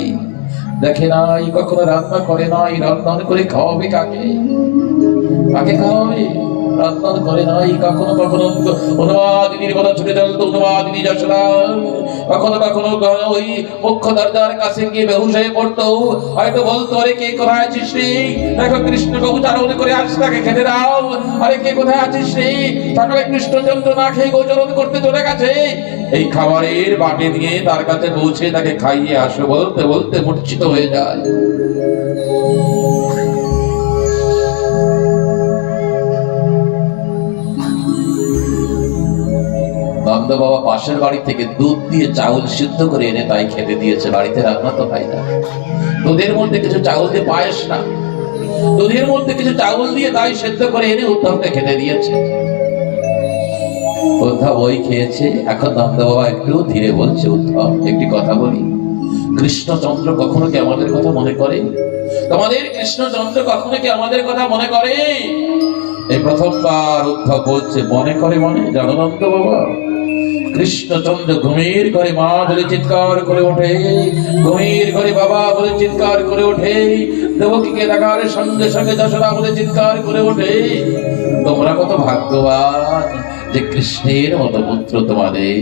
দেখে নাই, কখনো রান্না করে নাই। রন্ধন করে খাওয়াবে কাকে? কাকে খাওয়াবে? রন্ধন করে নাই। কখনো কখনো অনুবাদিনীর কথা ছুটে চলতো, অনুবাদিনী যশোদা কখনো কখনো ওই মুখ্য দরজার কাছে গিয়ে বেহুশ হয়ে পড়তো, হয়তো বলতো আরে কে কোথায় আছিস রে, দেখো কৃষ্ণকে উচ্চারণ করে আজ তাকে খেতে দাও, আরে কে কোথায় আছিস রে, সকালে কৃষ্ণচন্দ্র না খেয়ে গোচরণ করতে চলে গেছে। এই খাবারের বাটি নিয়ে তার কাছে পৌঁছে তাকে খাইয়ে আসো, বলতে বলতে মূর্ছিত হয়ে যায়। নন্দ বাবা পাশের বাড়ি থেকে দুধ দিয়ে চাউল সিদ্ধ করে এনে তাই খেতে দিয়েছে। বাড়িতে রান্না তো হয় না, দুধের মধ্যে কিছু চাউল দিয়ে পায়েস না, দুধের মধ্যে কিছু চাউল দিয়ে তাই সিদ্ধ করে এনে উদ্ধবকে খেতে দিয়েছে। উদ্ধব ওই খেয়েছে। এখন নন্দ বাবা একটু ধীরে বলছে, উদ্ধব একটি কথা বলি, কৃষ্ণচন্দ্র কখনো কি আমাদের কথা মনে করে? তোমাদের কৃষ্ণচন্দ্র কখনো কি আমাদের কথা মনে করে? এই প্রথমবার উদ্ধব বলছে মনে করে। মনে জানো নন্দ বাবা, কৃষ্ণচন্দ্র ঘুমের ঘরে মা বলে চিৎকার করে ওঠে, ঘুমের ঘরে বাবা বলে চিৎকার করে ওঠে, দেবকীকে দেখার সঙ্গে সঙ্গে যশোদা বলে চিৎকার করে ওঠে। তোমরা কত ভাগ্যবান যে কৃষ্ণের মতো পুত্র তোমাদের।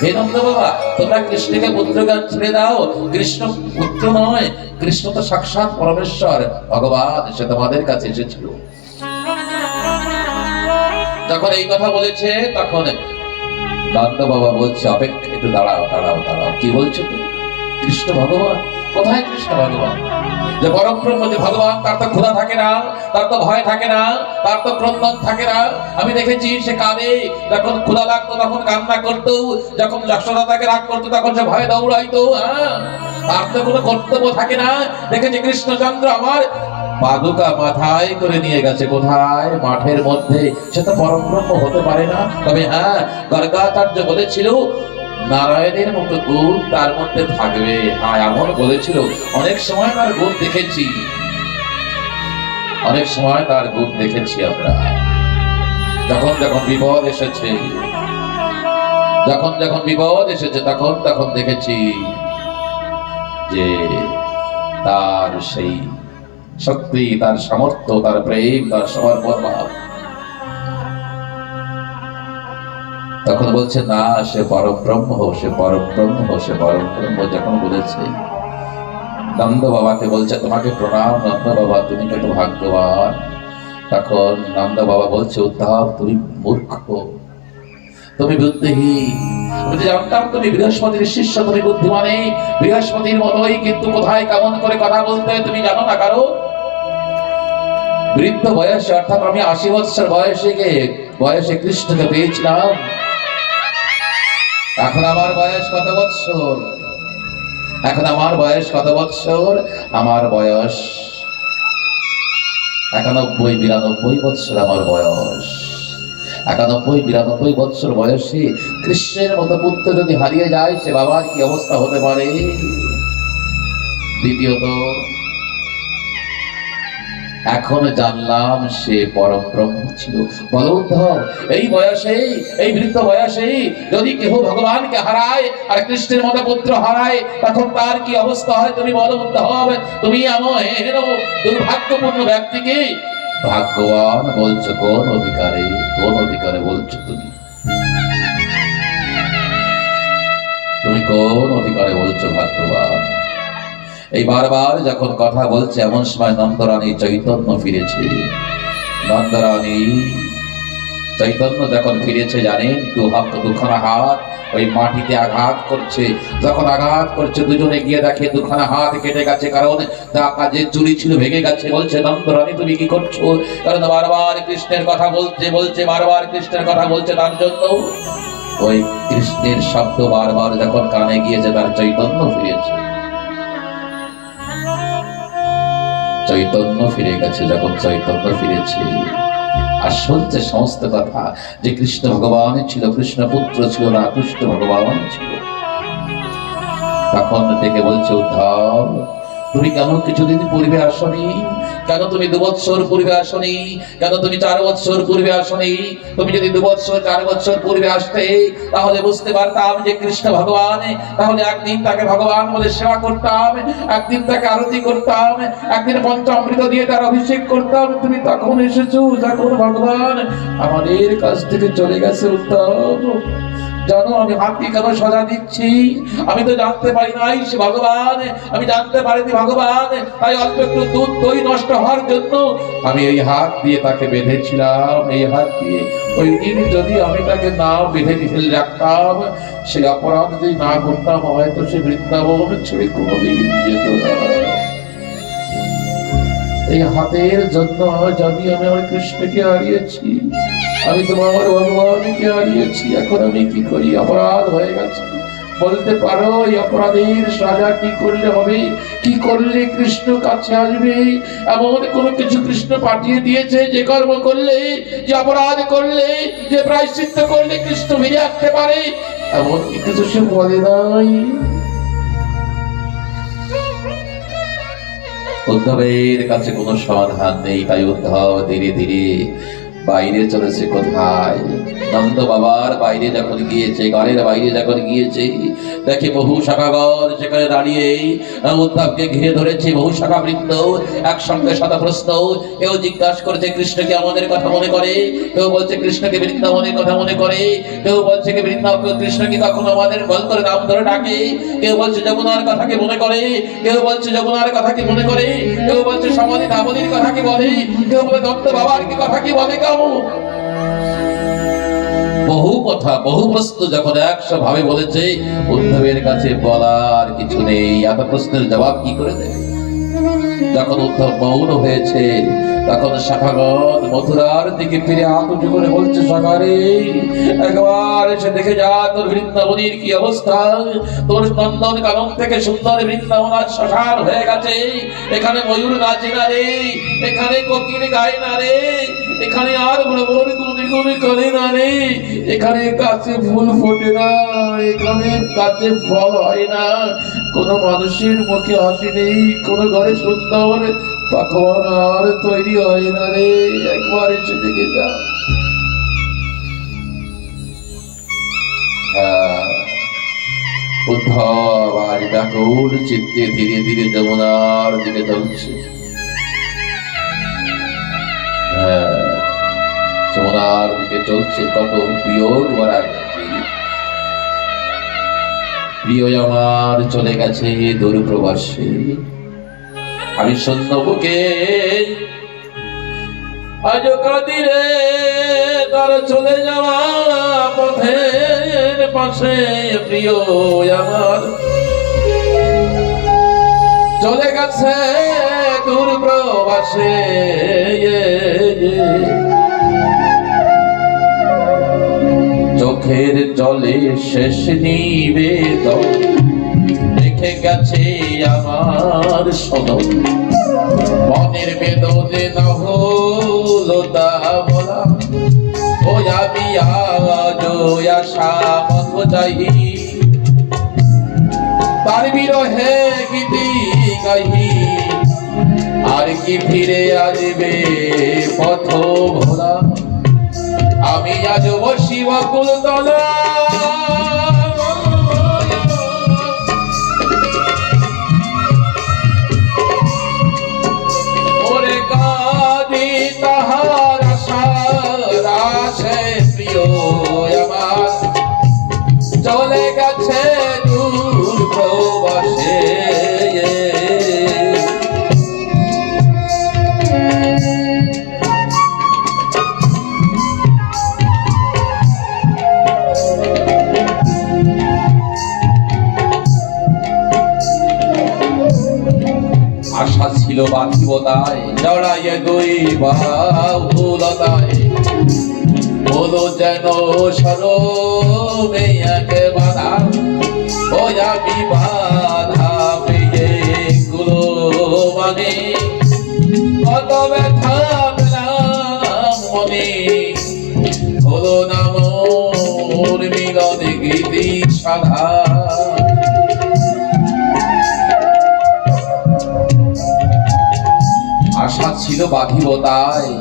হে নন্দ বাবা, তোমরা কৃষ্ণকে পুত্র গান ছেড়ে দাও। কৃষ্ণ পুত্র নয়, কৃষ্ণ তো সাক্ষাৎ পরমেশ্বর ভগবান, সে তোমাদের কাছে এসেছিল। যখন এই কথা বলেছে তখন নন্দ বাবা বলছে অপেক্ষা, একটু দাঁড়াও দাঁড়াও দাঁড়াও, কি বলছো তুমি? কৃষ্ণ ভগবান কোথায়? কৃষ্ণ ভগবান যে পরম ব্রহ্ম, যে ভগবান, তার তো ক্ষুধা থাকে না, তার তো ভয় থাকে না, তার তো ক্রন্দন থাকে না। আমি দেখেছি সে কাঁদে, যখন ক্ষুধা লাগতো তখন কান্না করতো, যখন যশোদা তাকে রাগ করতো তখন সে ভয়ে দৌড়াইতো। তার তো কোনো কর্তব্য থাকে না। দেখেছি কৃষ্ণচন্দ্র আমার পাদুকা মাথায় করে নিয়ে গেছে কোথায়? মাঠের মধ্যে। সে তো পরম ব্রহ্ম হতে পারে না। তবে গর্গাচার্য বলেছিল নারায়ণের মতো গুণ তার মধ্যে থাকবে। হ্যাঁ, এমন বলেছিল, অনেক সময় তার গুণ দেখেছি, অনেক সময় তার গুণ দেখেছি আমরা। যখন যখন বিপদ এসেছে, যখন যখন বিপদ এসেছে, তখন তখন দেখেছি যে তার সেই শক্তি, তার সামর্থ্য, তার প্রেম, তার সমর্পণ ভাব। তখন বলছে না, সে পরম ব্রহ্ম, সে পরম ব্রহ্ম, সে পরম ব্রহ্ম। যখন বলেছে, নন্দ বাবাকে বলছে তোমাকে প্রণাম নন্দ বাবা, তুমি কত ভাগ্যবান। তখন নন্দ বাবা বলছে, উদ্ধব তুমি মূর্খ, তুমি বুদ্ধিহীন। আমি জানতাম তুমি বৃহস্পতির শিষ্য, তুমি বুদ্ধিমানে বৃহস্পতির মতোই, কিন্তু কোথায় কেমন করে কথা বলতে তুমি জানো না। কারণ বৃদ্ধ বয়সে, অর্থাৎ আমি 80 বছর বয়সে কৃষ্ণকে পেয়েছিলাম। এখন আমার বয়স কত বৎসর? এখন আমার বয়স কত বৎসর? আমার বয়স 91-92 বৎসর আমার বয়স। 91-92 বৎসর বয়সে কৃষ্ণের মতো পুত্র যদি হারিয়ে যায়, সে বাবার কি অবস্থা হতে পারে? দ্বিতীয়ত, এখন জানলাম সে পরম ব্রহ্ম ছিল। বলো উদ্ধব, এই বয়সে, এই বৃদ্ধ বয়সে যদি কেহ ভগবানকে হারায় আর কৃষ্ণের মতো পুত্র হারায়, তখন তার কি অবস্থা হয়? তুমি বলো উদ্ধব। তুমি এমন দুর্ভাগ্যপূর্ণ ব্যক্তিকে ভাগ্যবান বলছো কোন অধিকারে? কোন অধিকারে বলছো তুমি? তুমি কোন অধিকারে বলছো ভাগ্যবান? এই বারবার যখন কথা বলছে, এমন সময় নন্দরানী চৈতন্য ফিরেছে। নন্দরানী চৈতন্য যখন ফিরেছে, জানেন, দুখানা হাত ওই মাটিতে আঘাত করছে। যখন আঘাত করছে, দুজনে গিয়ে দেখে দুখানা হাত কেটে গেছে, কারণ যা কাজে চুরি ছিল ভেঙে গেছে। বলছে, নন্দরানী তুমি কি করছো? কারণ বারবার কৃষ্ণের কথা বলছে, বারবার কৃষ্ণের কথা বলছে। তার জন্য ওই কৃষ্ণের শব্দ বারবার যখন কানে গিয়েছে, তার চৈতন্য ফিরেছে। চৈতন্য ফিরে গেছে। যখন চৈতন্য ফিরেছে আর শুনছে সমস্ত কথা, যে কৃষ্ণ ভগবান ছিল, কৃষ্ণ পুত্র ছিল না, কৃষ্ণ ভগবান ছিল, তখন থেকে বলছে, উদ্ধব তুমি কেন কিছুদিন পূর্বে আসনি? কেন তুমি 2 বছর পূর্বে আসনি? কেন তুমি 4 বছর পূর্বে আসনি? তুমি যদি 2 বছর 4 বছর পূর্বে আসতে, তাহলে বুঝতে পারতাম যে কৃষ্ণ ভগবান। তাহলে একদিন তাকে ভগবান বলে সেবা করতাম, একদিন তাকে আরতি করতাম, একদিন পঞ্চামৃত দিয়ে তার অভিষেক করতাম। তুমি তখন এসেছো যখন ভগবান আমাদের কাছ থেকে চলে গেছে। উদ্ধব জানো আমি হাতকে কেন সাজা দিচ্ছি? আমি তো জানতে পারি নাই সে ভগবান, আমি জানতে পারিনি ভগবান। তাই অল্প একটু দুধ দই নষ্ট হওয়ার জন্য আমি এই হাত দিয়ে তাকে বেঁধেছিলাম। এই হাত দিয়ে ওই দিন যদি আমি তাকে না বেঁধে ফেলে রাখতাম, সে অপরাধ যদি না করতাম, হয়তো সে বৃন্দাবন ছেড়ে কোনোদিন যেত না। এই হাতের জন্য আমি আমার কৃষ্ণকে হারিয়েছি, আমি তোমার ভগবানকে হারিয়েছি। এখন আমি কি করি? অপরাধ হয়ে গেছে। বলতে পারো এই অপরাধের সাজা কি করলে হবে? কি করলে কৃষ্ণ কাছে আসবে? এমন কোন কিছু কৃষ্ণ পাঠিয়ে দিয়েছে যে কর্ম করলে, যে অপরাধ করলে, যে প্রায়শ্চিত্ত করলে কৃষ্ণ ফিরে আসতে পারে? এমন কিছু সে বলে নাই। উদ্ধবের কাছে কোনো সমাধান নেই। তাই উদ্ধব ধীরে ধীরে বাইরে চলেছে। কোথায়? নন্দ বাবার বাইরে যখন গিয়েছে, ঘরের বাইরে যখন গিয়েছে, দেখে বহু শাখাগণ সেখানে দাঁড়িয়ে উদ্ধবকে ঘিরে ধরেছে। বহু শাখা বৃন্দ একসঙ্গে শত প্রশ্ন। কেউ জিজ্ঞাসা করছে কৃষ্ণকে আমাদের কথা মনে করে, কেউ বলছে কৃষ্ণকে বৃন্দাবনের কথা মনে করে, কেউ বলছে কি কৃষ্ণকে কখনো আমাদের গল করে নাম ধরে ডাকে, কেউ বলছে যমুনার কথা কি মনে করে, কেউ বলছে যমুনার কথা কি মনে করে, কেউ বলছে সমাধি ধামনির কথা কি বলে, কেউ বলে দত্ত বাবার কি কথা কি বলে। বহু কথা, বহু প্রশ্ন যখন 100 ভাবে বলেছে, উদ্ধবের কাছে বলার কিছু নেই। এত প্রশ্নের জবাব কি করে দেবে? যখন উদ্ধব মৌন হয়েছে, তখন শাখাগণ মথুরার দিকে ফিরে হাত উঁচু করে বলছে, শাখারে একবার এসে দেখে যা তোর বৃন্দাবনের কি অবস্থা। তোর নন্দন কানন থেকে সুন্দর বৃন্দাবন আজ শ্মশান হয়ে গেছে। এখানে ময়ূর নাচে না রে, এখানে কোকিল গায় না রে, এখানে আর ভ্রমণ গুনি করে না রে। এখানে গাছে ফুল ফোটে না, এখানে গাছে ফল হয় না, কোনো মানুষের মুখে হাসি নেই, কোনো ঘরে সুন্দর পাকওয়ান আর তৈরি হয় না রে। একবার এসে দেখে যা। উদ্ধব আজ ব্যাকুল চিত্তে ধীরে ধীরে যমুনার দিকে চলছে। যমুনার দিকে চলছে, কত বিয়োগ ভরা প্রিয় আমার চলে গেছে দূর প্রবাসে। আমি শূন্য বুকে আজ কাঁদি রে, তার চলে যাওয়া পথের পাশে। প্রিয় আমার চলে গেছে দূর প্রবাসে। চোখের জলে শেষ নিবেদন রেখে গেছে আমার সদন। মনের বেদনে না হলো তা বলা, ও আমি আজ আশা পথ যাই, তার বিরহে গীতি গাহি। আর কি ফিরে আসবে পথ ভোলা, আমি আজ বসি বকুল তলা। ওরে কাঁদি তাহার আশার আশে। প্রিয় আমার চলে গেছে দূর প্রবাসে। আশা ছিল বাধিবতায়, জড়াইয়ে দুই বাহুলতায়। হলো যেন সরমে এক বাধা, ও আমি বাধা পেয়ে গুলো মানে। কত ব্যথা পেলাম মনে, হলো না মোর মিলনে গীতি সাধা। আশা ছিল বাধিবতায়,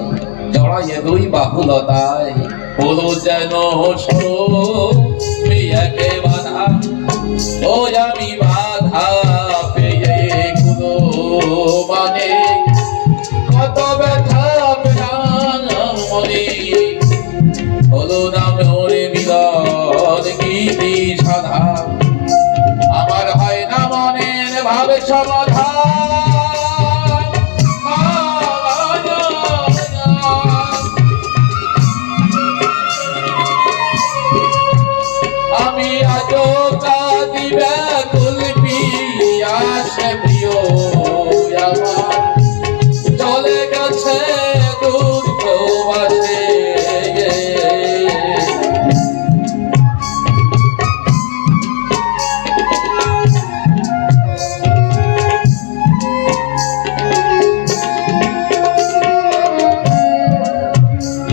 জড়াইয়ে দুই বাহুলতায়। হলো যেন সরমে এক বাধা, ও আমি বাধা পেয়ে গুলো মানে। কত ব্যথা পেলাম মনে, হলো না মোর মিলন গীতি সাধা। আমার হয় না মনের ভাবে সমাধান। আমি আজ কাঁদি ব্যাকুল পিয়াসে। প্রিয় আমার চলে গেছে দূর প্রবাসে।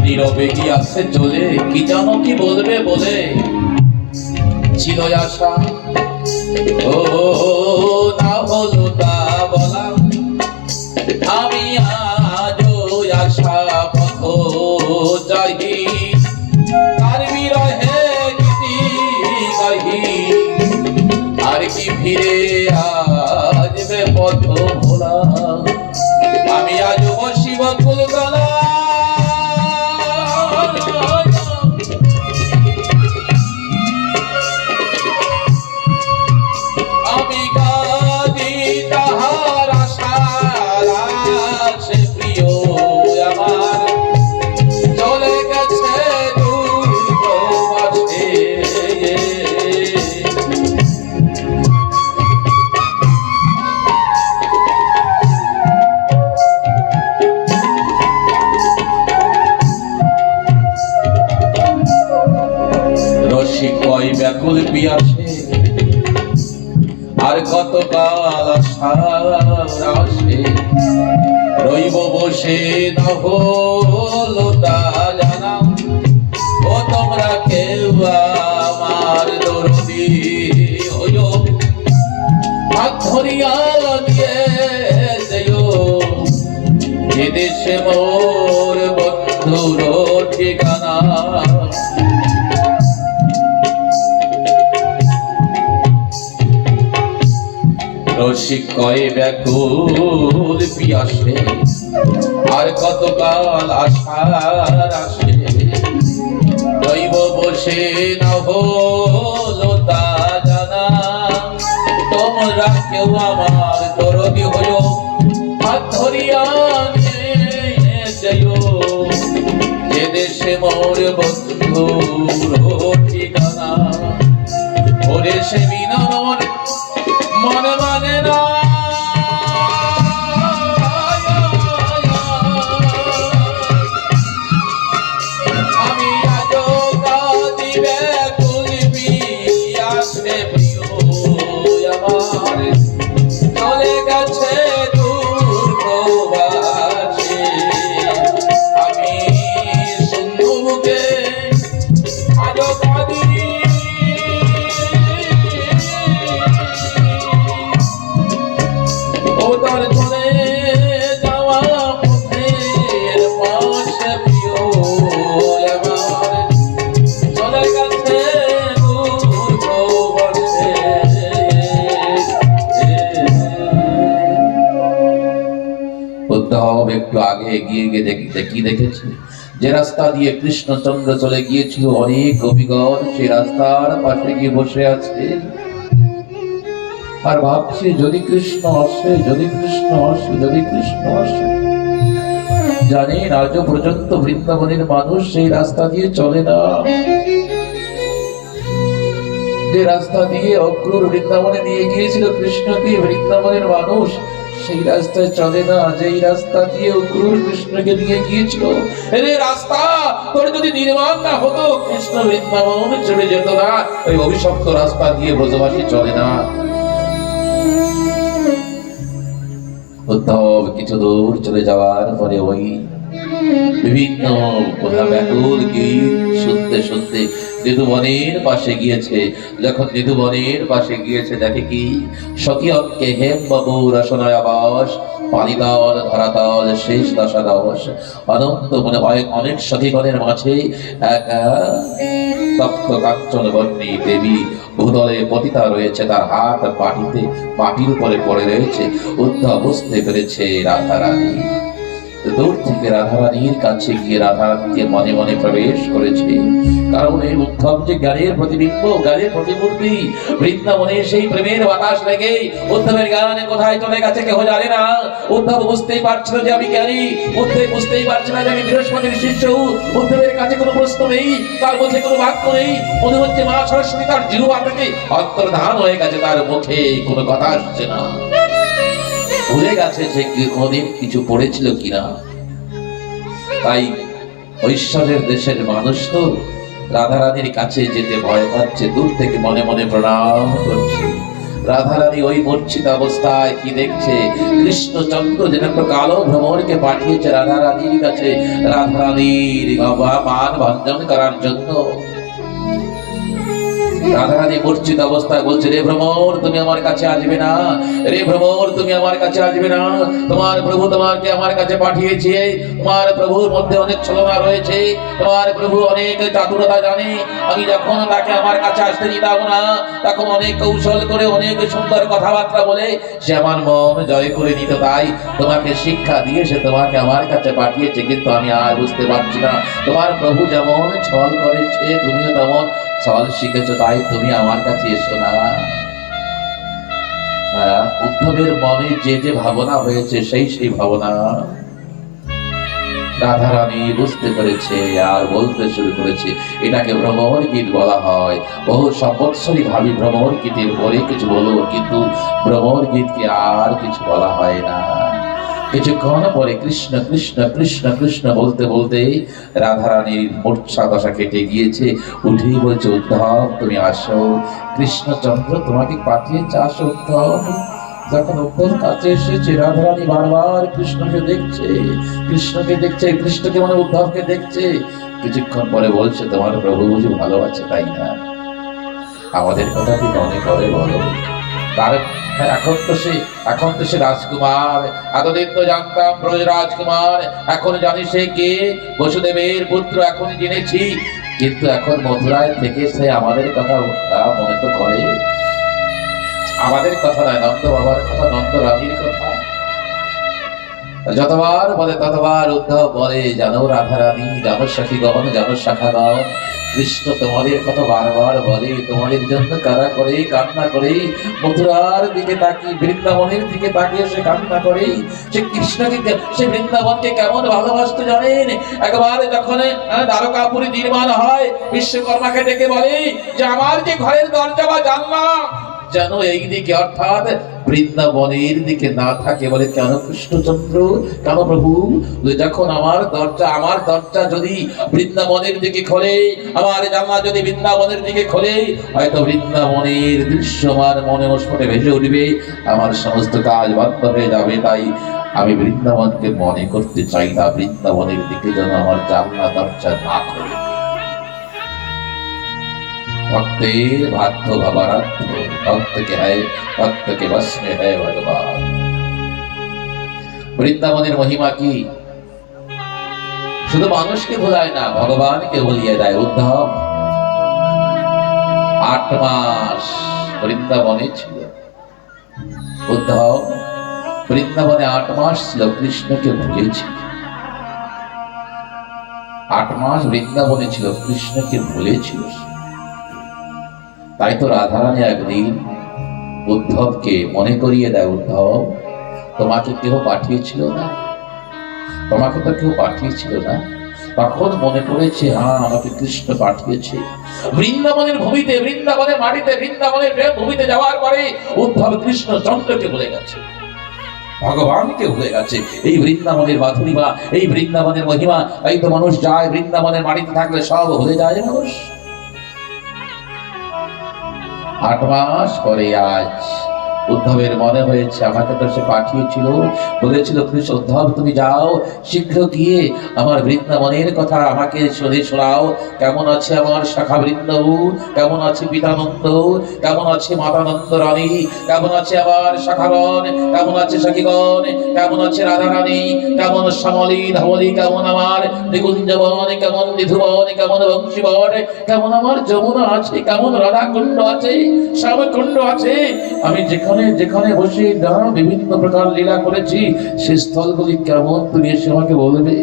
নীরবে গিয়াছে চলে, কি জানো কি বলবে বলে ছিল আশা, ও না হলো তা বলা। আমি আজ আশা পথ যাই, তার বিরহে গীতি গাহি। আর কি ফিরে আসবে পথ ভোলা, আমি আজ বসি বকুল তলা। আমি কাঁদি তাহার আশার আশে। প্রিয় আমার চলে গেছে দূর প্রবাসে। রসিক কয় ব্যাকুল পিয়াসে, আর কত কাল আশার আশে। রইব বসে না হলো হাত ধরিয়া নিয়ে যেও যে দেশে মোর বন্ধুর ঠিকানা। রসিক কয়ে ব্যাকুল পিয়াসে আর কতকাল আশার আসে, দৈব বসে না হলো তা জানা। তোমরা কেউ আমার দরদি হইও, হাত ধরিয়া নিয়ে যাইও যে দেশে মোর বন্ধুর ঠিকানা। ওরে সে বিনা মন মানে না, আমি আজও কাঁদি ব্যাকুল পিয়াসে, প্রিয় আমার চলে গেছে দূর প্রবাসে। আমি শূন্য বুকে আজও কাঁদি, ওদের চলে যাওয়া পথের পাশে প্রিয় আমার চলে গেছে দূর প্রবাসে। উদ্ধব একটু আগে এগিয়ে গিয়ে কি দেখেছে, যে রাস্তা দিয়ে কৃষ্ণচন্দ্র চলে গিয়েছিল অনেক গোপীগণ সেই রাস্তার পাশে গিয়ে বসে আছে আর ভাবছি যদি কৃষ্ণ আসে, যদি কৃষ্ণ আসে, যদি কৃষ্ণ আসে। জানেন আজও পর্যন্ত বৃন্দাবনের মানুষ সেই রাস্তা দিয়ে চলে না, যে রাস্তা দিয়ে অক্রূর বৃন্দাবনে নিয়ে গিয়েছিল কৃষ্ণকে, বৃন্দাবনের মানুষ সেই রাস্তায় চলে না, যেই রাস্তা দিয়ে অক্রূর কৃষ্ণকে নিয়ে গিয়েছিল। এই রাস্তা তোর যদি নির্মাণ না হতো, কৃষ্ণ বৃন্দাবন চলে যেত না। ওই অভিশপ্ত রাস্তা দিয়ে ব্রজবাসী চলে না। উদ্ধব কিছু দূর চলে যাওয়ার পরে ওই বিভিন্ন ব্যাকুল গীত শুনতে শুনতে নিধুবনের পাশে গিয়েছে। যখন নিধুবনের পাশে গিয়েছে দেখে কি সখী অঙ্কে হেম বাবু রসনায় আবাস, পানিদল ধরাতল শেষ দশাদশ। অনন্ত মনে হয় অনেক সখীগণের মাঝে এক তপ্ত কাঞ্চন বর্ণী দেবী ভূতলে পতিতা রয়েছে, তার হাত মাটির উপরে পড়ে রয়েছে। উদ্ধব বুঝতে পেরেছে রাধারানী। দূর থেকে রাধারানীর কাছে গিয়ে রাধারানীকে মনে মনে প্রবেশ করেছে, কারণ এই উদ্ধব যে জ্ঞানের প্রতিবিম্ব, জ্ঞানের প্রতিমূর্তি। বৃন্দাবনে সেই প্রেমের বাতাস লেগে উদ্ধবের জ্ঞানে কোথায় চলে গেছে কেউ জানে না। উদ্ধব বুঝতেই পারছিল যে আমি জ্ঞানী, উদ্ধব বুঝতেই পারছিল যে আমি বৃহস্পতির শিষ্য। উদ্ধবের কাছে কোনো প্রশ্ন নেই, তার মুখে কোনো বাক্য নেই। মনে হচ্ছে মা সরস্বতী তার জিহ্বা থেকে অন্তর্ধান হয়ে গেছে, তার মুখে কোনো কথা আসছে না। ভুলে গেছে যে কোনদিন কিছু পড়েছিল কিনা। তাই ঐশ্বরের দেশের মানুষ তো রাধারানীর কাছে যেতে ভয় পাচ্ছে, দূর থেকে মনে মনে প্রণাম করছে। রাধারানী ওই মূর্ছিত অবস্থায় কি দেখছে, কৃষ্ণচন্দ্র যেন একটা কালো ভ্রমরকে পাঠিয়েছে রাধারানীর কাছে, রাধারানীর মান ভঞ্জন করার জন্য। রাধারানী মূর্ছিত অবস্থায় বলছে, রে ভ্রমর তুমি আমার কাছে আসবে না, রে ভ্রমর তুমি আমার কাছে আসবে না। তোমার প্রভু তোমাকে আমার কাছে পাঠিয়েছে, তোমার প্রভুর মধ্যে অনেক ছলনা রয়েছে, তোমার প্রভু অনেক চাতুরতা জানে। আমি যখন তাকে আমার কাছে আসতে দিতাম না, তখন অনেক কৌশল করে অনেক সুন্দর কথাবার্তা বলে সে আমার মন জয় করে নিত। তাই তোমাকে শিক্ষা দিয়ে সে তোমাকে আমার কাছে পাঠিয়েছে, কিন্তু আমি আর বুঝতে পারছি না তোমার প্রভু যেমন ছল করেছে তুমিও তেমন ছল শিখেছো, তাই তুমি আমার কাছে এসো না। উদ্ধবের মনে যে যে ভাবনা হয়েছে সেই ভাবনা রাধারানী বুঝতে পেরেছে আর বলতে শুরু করেছে। এটাকে ভ্রমর গীত বলা হয়। বহু সংবৎসরী ভাবি ভ্রমর গীতের পরে কিছু বলবো, কিন্তু ভ্রমর গীতকে আর কিছু বলা হয় না। কিছুক্ষণ পরে কৃষ্ণ কৃষ্ণ কৃষ্ণ কৃষ্ণ বলতে বলতে রাধারানীর মূর্ছা দশা কেটে গিয়েছে। উঠেই বলছে, উদ্ধব তুমি আসো, কৃষ্ণচন্দ্র তোমাকে পাঠিয়েছে, আসো উদ্ধব। যখন উদ্ধব কাছে এসেছে, রাধারানী বারবার কৃষ্ণকে দেখছে, কৃষ্ণকে দেখছে, কৃষ্ণকে মানে উদ্ধবকে দেখছে। কিছুক্ষণ পরে বলছে, তোমার প্রভু বুঝি ভালো আছে তাই না? আমাদের কথা কি মনে করে বলো? তার এখন তো সে রাজকুমার। এতদিন তো জানতাম ব্রজ রাজকুমার, এখন জানি সে কে, বসুদেবের পুত্র এখন জেনেছি। কিন্তু এখন মথুরায় থেকে সে আমাদের কথা মনে তো করে, আমাদের কথা নয়, নন্দ বাবার কথা, নন্দ রানীর কথা। যতবার বলে ততবার উদ্ধব বলে, জানো রাধারানী, জানো সখীগণ, জানো শাখাগণ, কৃষ্ণ তোমাদের কথা বারবার বলে, তোমাদের জন্য কান্না করে, মথুরার দিকে তাকিয়ে, বৃন্দাবনের দিকে তাকিয়ে সে কান্না করে। সে কৃষ্ণকে, সে বৃন্দাবনকে কেমন ভালোবাসতে জানেন। একবার যখন দ্বারকাপুরী নির্মাণ হয়, বিশ্বকর্মাকে ডেকে বলে যে আমার যে ঘরের দরজা বা জানলা যেন এই দিকে, অর্থাৎ বৃন্দাবনের দিকে না থাকে। বলে কেন কৃষ্ণচন্দ্র, কেন প্রভু? যখন আমার দরজা যদি বৃন্দাবনের দিকে খোলে, আমার জানলা যদি বৃন্দাবনের দিকে খোলে, হয়তো বৃন্দাবনের দৃশ্য আমার মনে স্ফুটে ভেসে উঠবে, আমার সমস্ত কাজ বন্ধ হয়ে যাবে। তাই আমি বৃন্দাবনকে মনে করতে চাই না, বৃন্দাবনের দিকে যেন আমার জানলা দরজা না খোলে। ভক্তের বাধ্য ভাবারাধ্য, ভক্ত কে বশ মে হ্যায় ভগবান। বৃন্দাবনের মহিমা কি? শুধু মানুষকে ভোলায় না, ভগবানকে ভুলিয়ে দেয়। উদ্ধব 8 মাস বৃন্দাবনে ছিল। উদ্ধব বৃন্দাবনে 8 মাস ছিল, কৃষ্ণকে ভুলেছিল। 8 মাস বৃন্দাবনে ছিল, কৃষ্ণকে ভুলেছিল। তাই তো রাধারানী একদিন উদ্ধবকে মনে করিয়ে দেয়, উদ্ধব তোমাকে কেউ পাঠিয়েছিল না, তোমাকে তো কেউ পাঠিয়েছিল না। তখন মনে করেছে, হ্যাঁ আমাকে কৃষ্ণ পাঠিয়েছে। বৃন্দাবনের ভূমিতে, বৃন্দাবনের মাটিতে, বৃন্দাবনের ভূমিতে যাওয়ার পরে উদ্ধব কৃষ্ণ চন্দ্রকে ভুলে গেছে, ভগবানকে ভুলে গেছে। এই বৃন্দাবনের মাধুরিমা, এই বৃন্দাবনের মহিমা। এই তো মানুষ যায়, বৃন্দাবনের মাটিতে থাকলে সব ভুলে যায় মানুষ। 8 মাস পরে আজ উদ্ধবের মনে হয়েছে, আমাকে তো সে পাঠিয়েছিল, বলেছিল কৃষ্ণ, উদ্ধব তুমি যাও, শীঘ্র গিয়ে আমার বৃন্দাবনের কথা আমাকে শোনাও। কেমন আছে আমার শাখা বৃন্দ, কেমন আছে পিতানন্দ, কেমন আছে মাতানন্দ রানী, কেমন আছে আমার শাখাগণ, কেমন আছে সখীগণ, কেমন আছে রাধারানী, কেমন শ্যামলী ধবলী, কেমন আমার নিকুঞ্জবন, কেমন নিধুবন, কেমন বংশীবন, কেমন আমার যমুনা আছে, কেমন রাধাকুণ্ড আছে, শ্যামকুণ্ড আছে। আমি যেখানে বসে বিভিন্ন প্রকার লীলা করেছি, সে স্থলগুলি কেমন, তুমি এসে আমাকে বলবে।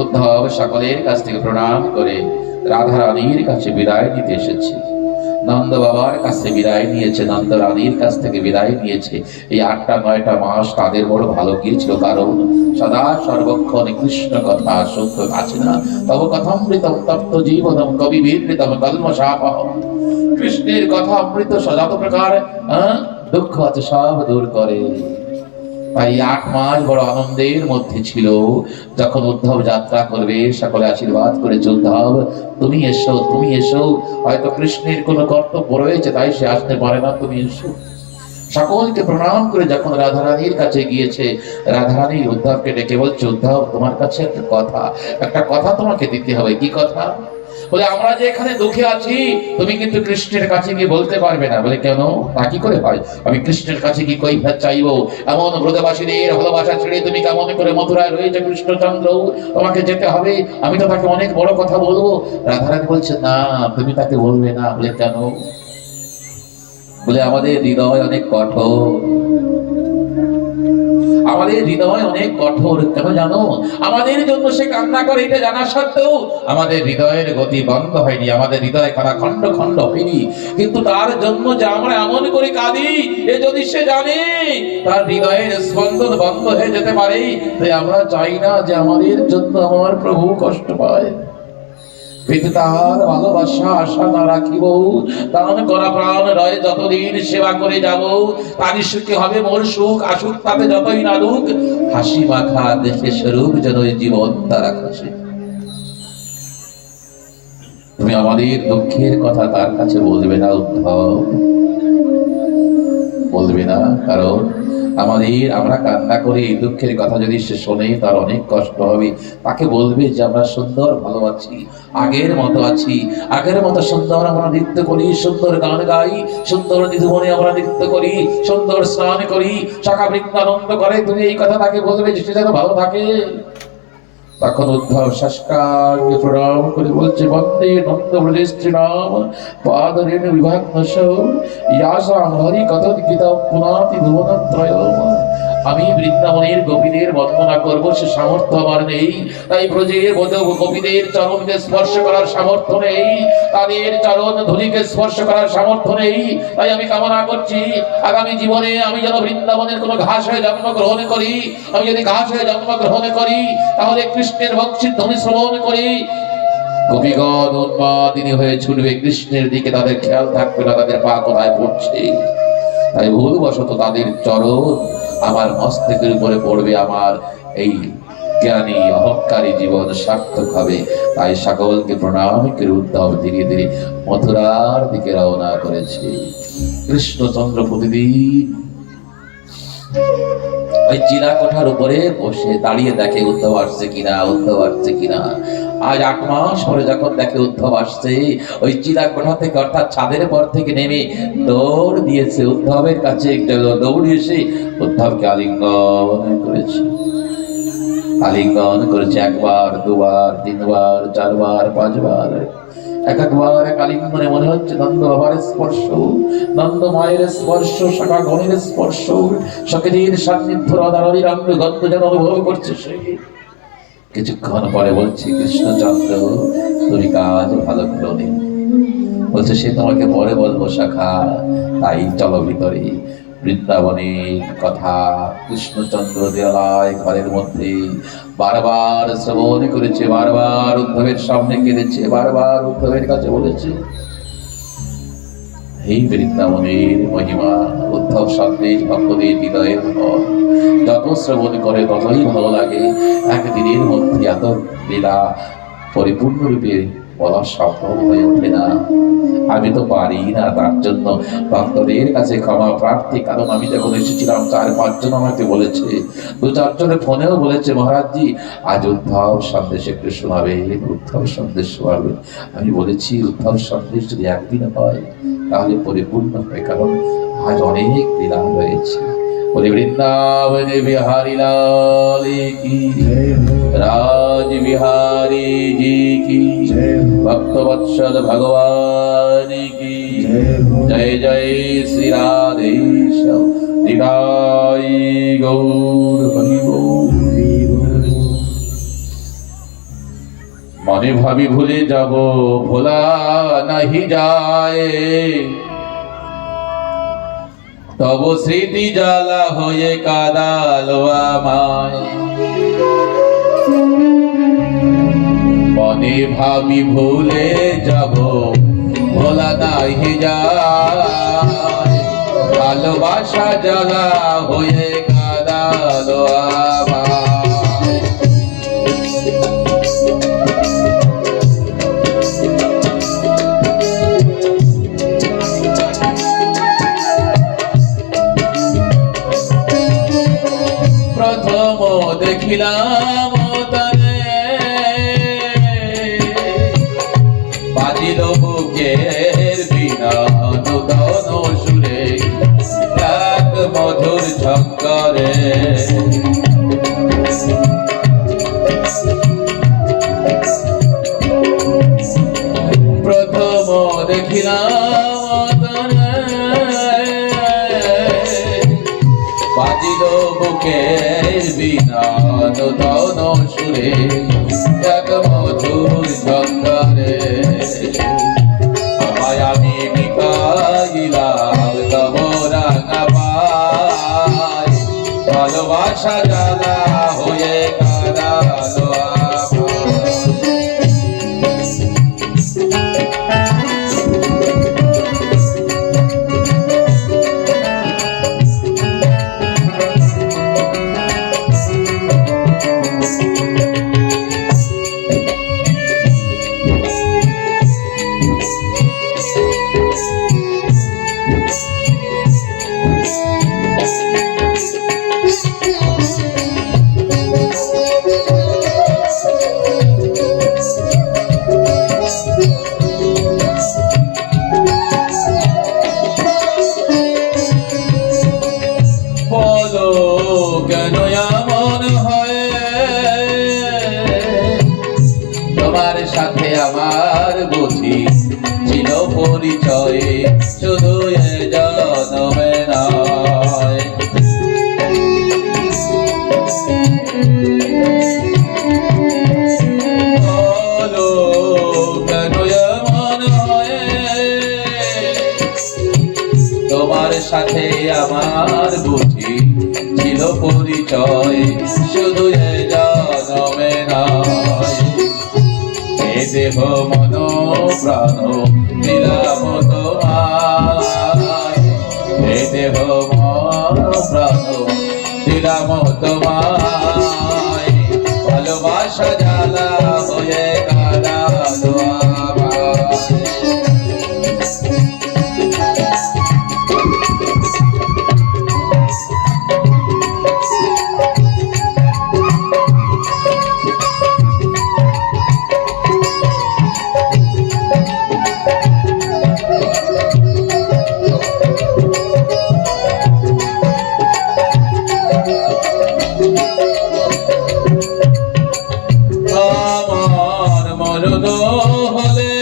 উদ্ধব সকলের কাছ থেকে প্রণাম করে রাধারানীর কাছে বিদায় নিতে এসেছে। নন্দ বাবার কাছে বিদায় নিয়েছে, নন্দ রানীর কাছ থেকে বিদায় নিয়েছে। এই 8টা 9টা মাস তাদের বড় ভালো গিয়েছিল, কারণ সদা সর্বক্ষণ কৃষ্ণ কথা শুনতে আছে না। তব কথামৃতম তপ্ত জীবনম কবি বিবৃতম কলমশাপহম। কৃষ্ণের কথা অমৃত, যত প্রকার দুঃখ আছে সব দূর করে। তাই 8 মাস বড় আনন্দের মধ্যে ছিল। যখন উদ্ধব যাত্রা করবে, সকলে আশীর্বাদ করেছে, উদ্ধব তুমি এসো, তুমি এসো। হয়তো কৃষ্ণের কোনো কর্তব্য রয়েছে, তাই সে আসতে পারে না, তুমি এসো। সকলকে প্রণাম করে যখন রাধারানীর কাছে গিয়েছে, রাধারানী উদ্ধবকে ডেকে বলছে, উদ্ধব তোমার কাছে একটা কথা তোমাকে দিতে হবে। কি কথা? বলে আমরা যে এখানে দুঃখে আছি, তুমি কিন্তু কৃষ্ণের কাছে গিয়ে বলতে পারবে না। বলে কেন? তা কি করে হয়? আমি কৃষ্ণের কাছে কি কৈফিয়ত চাইবো? এমন ব্রজবাসীদের ভালোবাসা ছেড়ে তুমি কেমন করে মথুরায় রয়েছে কৃষ্ণচন্দ্র, তোমাকে যেতে হবে। আমি তো তাকে অনেক বড় কথা বলবো। রাধারানী বলছে, না তুমি তাকে বলবে না। বলে কেন? বলে আমাদের হৃদয় অনেক কঠোর, আমাদের হৃদয় অনেক কঠোর। কেন জানো? আমাদের জন্য সে কান্না করে, এটা জানা সত্ত্বেও আমাদের হৃদয়ের গতি বন্ধ হয়নি, আমাদের হৃদয় খানা খন্ড খন্ড হয়নি। কিন্তু তার জন্য যে আমরা এমন করে কাঁদি, এ যদি সে জানে, তার হৃদয়ের স্পন্দন বন্ধ হয়ে যেতে পারে। তাই আমরা চাই না যে আমাদের জন্য আমার প্রভু কষ্ট পায়। তাহার ভালোবাসা আশা না রাখিব, দান করা প্রাণ রয়ে যতদিন সেবা করে যাব, তারই সুখে হবে মোর সুখ, আসুক তাতে যতই না দুঃখ, হাসি মাখা দেখে স্বরূপ যেন জীবন তারা কাছে। তুমি আমাদের দুঃখের কথা তার কাছে বলবে না উদ্ধব, বলবে না। কারণ আমরা কান্না করে এই দুঃখের কথা যদি সে শোনে তার অনেক কষ্ট হবে। তাকে বলবে যে আমরা সুন্দর ভালো আছি, আগের মতো আছি, আগের মতো সুন্দর আমরা নৃত্য করি, সুন্দর গান গাই, সুন্দর নিধুবনে আমরা নৃত্য করি, সুন্দর স্নান করি, শাখা বৃন্দানন্দ করে। তুমি এই কথা তাকে বলবে যে সে যেন ভালো থাকে। তখন উদ্ধব সাষ্টাঙ্গে প্রণাম করে বলছে, বন্দে নন্দ ব্রজেস্ত্রী নাম পাদরেণ বিভাগ্নস ইয়াসাং হরি কথন গীতা পুনাতি ভুবনত্রয়ম। আমি বৃন্দাবনের গোপীদের বন্দনা করব, সে সামর্থ্য আমার নেই। তাই ব্রজের গোপীদের চরণকে স্পর্শ করার সামর্থ্য নেই, তাদের চরণ ধুলিকে স্পর্শ করার সামর্থ্য নেই। তাই আমি কামনা করছি আগামী জীবনে আমি যেন বৃন্দাবনের কোনো ঘাস হয়ে জন্মগ্রহণ করি। আমি যদি ঘাস হয়ে জন্মগ্রহণ করি তাহলে কৃষ্ণের ভক্তির ধ্বনি শ্রবণ করি। গোপীগণ উন্মাদিনী হয়ে ছুটবে কৃষ্ণের দিকে, তাদের খেয়াল থাকবে না তাদের পা কোথায় পড়ছে। তাই ভুলবশত তাদের চরণ আমার মস্তকের উপরে পড়বে, আমার এই জ্ঞানী অহংকারী জীবন সার্থক হবে। তাই সকলকে প্রণাম করে উদ্ধব ধীরে ধীরে মথুরার দিকে রওনা করেছে। কৃষ্ণচন্দ্র প্রতিদিন ওই চিরা কোঠার উপরে বসে দাঁড়িয়ে দেখে উদ্ধব আসছে কিনা, উদ্ধব আসছে কিনা। আজ 8 মাস পরে যখন দেখে উদ্ধব আসছে, ওই চিরা কোঠা থেকে অর্থাৎ ছাদের পর থেকে নেমে দৌড় দিয়েছে উদ্ধবের কাছে। দৌড়ে এসে উদ্ধবকে আলিঙ্গন করেছে, আলিঙ্গন করেছে 1 বার 2 বার 3 বার 4 বার 5 বার। একবার এক আলিঙ্গনে মনে হচ্ছে নন্দ বাবার স্পর্শ, নন্দ মায়ের স্পর্শ, শাখা গণের স্পর্শ, সখীদের সান্নিধ্য রাধারানীর অঙ্গ গন্ধ যেন অনুভব করছে সে। কিছুক্ষণ পরে বলছে, কৃষ্ণচন্দ্র তুমি কাজ ভালো করোনি। বলছে, সে তোমাকে পরে বলবো শাখা, তাই চলো ভিতরে। বৃন্দাবনের কথা কৃষ্ণচন্দ্র দেয়ালয় ঘরের মধ্যে বারবার শ্রবণ করেছে, বারবার উদ্ধবের সামনে কেঁদেছে, বারবার উদ্ধবের কাছে বলেছে। এই বৃন্দাবনের মহিমা উদ্ধব সন্দেশ ভক্তদের হৃদয়ের ঘর। যত শ্রবণ করে ততই ভালো লাগে। একদিনের মধ্যে এত লীলা পরিপূর্ণরূপে বলা সম্ভব হয়ে ওঠে না। আমি তো পারি না, তার জন্য ভক্তদের কাছে ক্ষমা প্রার্থী। কারণ আমি যখন এসেছিলাম 4-5 জন আমাকে বলেছে, 2-4 জনে ফোনেও বলেছে, মহারাজজি আজ উদ্ধব সন্দেশ একটু শোনাবে, উদ্ধব সন্দেশ শোনাবে। আমি বলেছি উদ্ধব সন্দেশ যদি একদিন হয় তাহলে পরিপূর্ণ হয়, কারণ আজ অনেক লীলা রয়েছে। বৃন্দাবনে বিহারী লাল কি, রাজ বিহারী জি কি, ভক্তবৎসল ভগবান কি জয়। জয় শ্রী রাধেশ্বর নিতাই গৌর হরি বল। মনে ভাবি ভুলে যাব, ভোলা নাহি যায়, তব স্মৃতি জ্বালা হয়ে কাদালো আমায়। মনে ভাবি ভুলে যাব, ভোলা নাহি যায়, ভালোবাসা জ্বালা হয়ে কাদালো আমায়। প্রথম দেখিলাম তরে, বাজিল বুকের বিনা নূতন সুরে, এক মধুর ঝঙ্কারে। প্রথম দেখিলাম তরে, বাজিল বুকের বিনা নূতন সুরে, এক মধুর ঝঙ্কারে। আমায় আমি বিকাইলাম তব রাঙা পায়, ভালোবাসা জ্বালা হয়ে কাদালো পরিচয় শুধু এ জনমে নয়। বলো কেন এমন হয়, তোমার সাথে আমার বুঝি ছিল পরিচয় শুধু এ জনমে নয়। এ দেহ মন প্রাণ দিলাম তোমায়, এ দেহ মন প্রাণ দিলাম তোমায়, ভালোবাসা জ্বালা হয়ে কাঁদালো আমায়। আমার মরণ হলে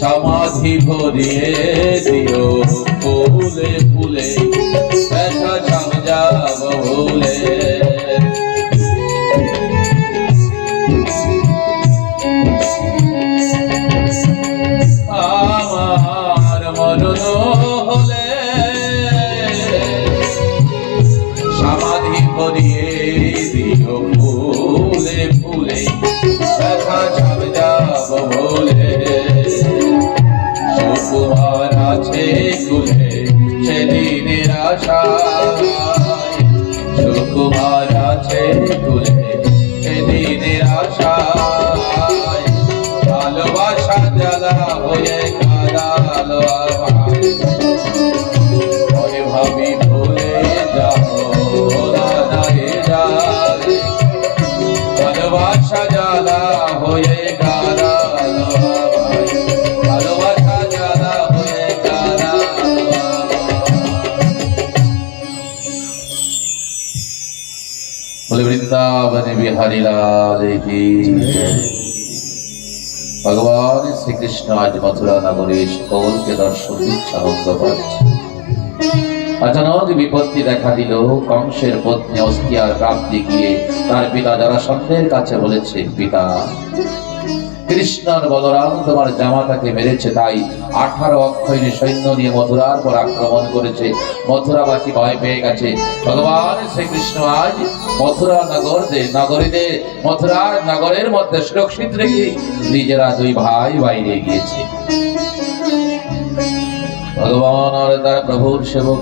সমাধি ভরিয়ে দিও ফুলে ফুলে, ব্যথা ছাম যাব ভুলে। আমার মরণ হলে সমাধি ভরিয়ে দিও ফুলে ফুলে, ব্যথা ছাম যাব ভুলে। সুকুমার আছে কুলে সেদিনের আশায়, সুকুমার আছে কুলে সেদিনের আশায়, ভালোবাসা জ্বালা হয়ে কাঁদালো আমায়। মনে ভাবি ভুলে যাবো না নাহি যায়, ভালোবাসা জ্বালা হয়ে কাঁদালো আমায়, ভালোবাসা জ্বালা হয়ে কাঁদালো আমায়। বলে বৃন্দাবনে বিহারী লাল কি জয়। ভগবান শ্রীকৃষ্ণ আজ মথুরা নগরে সকলকে দর্শন দিচ্ছে, আনন্দ পাচ্ছে। অচানক বিপত্তি দেখা দিল। কংসের পত্নী অস্তিয়ার প্রাপ্তি গিয়ে তার পিতা জরাসন্ধের কাছে বলেছে, পিতা, কৃষ্ণ আর বলরাম তোমার জামাতাকে মেরেছে, তাই 18 অক্ষয়ণী সৈন্য নিয়ে মথুরার পর আক্রমণ করেছে। মথুরাবাসী ভয় পেয়ে গেছে। ভগবান শ্রীকৃষ্ণ আজ মথুরা মথুরার নগরের মধ্যে সুরক্ষিত রেখে নিজেরা দুই ভাই বাইরে গিয়েছে। ভগবান আর তার প্রভুর সেবক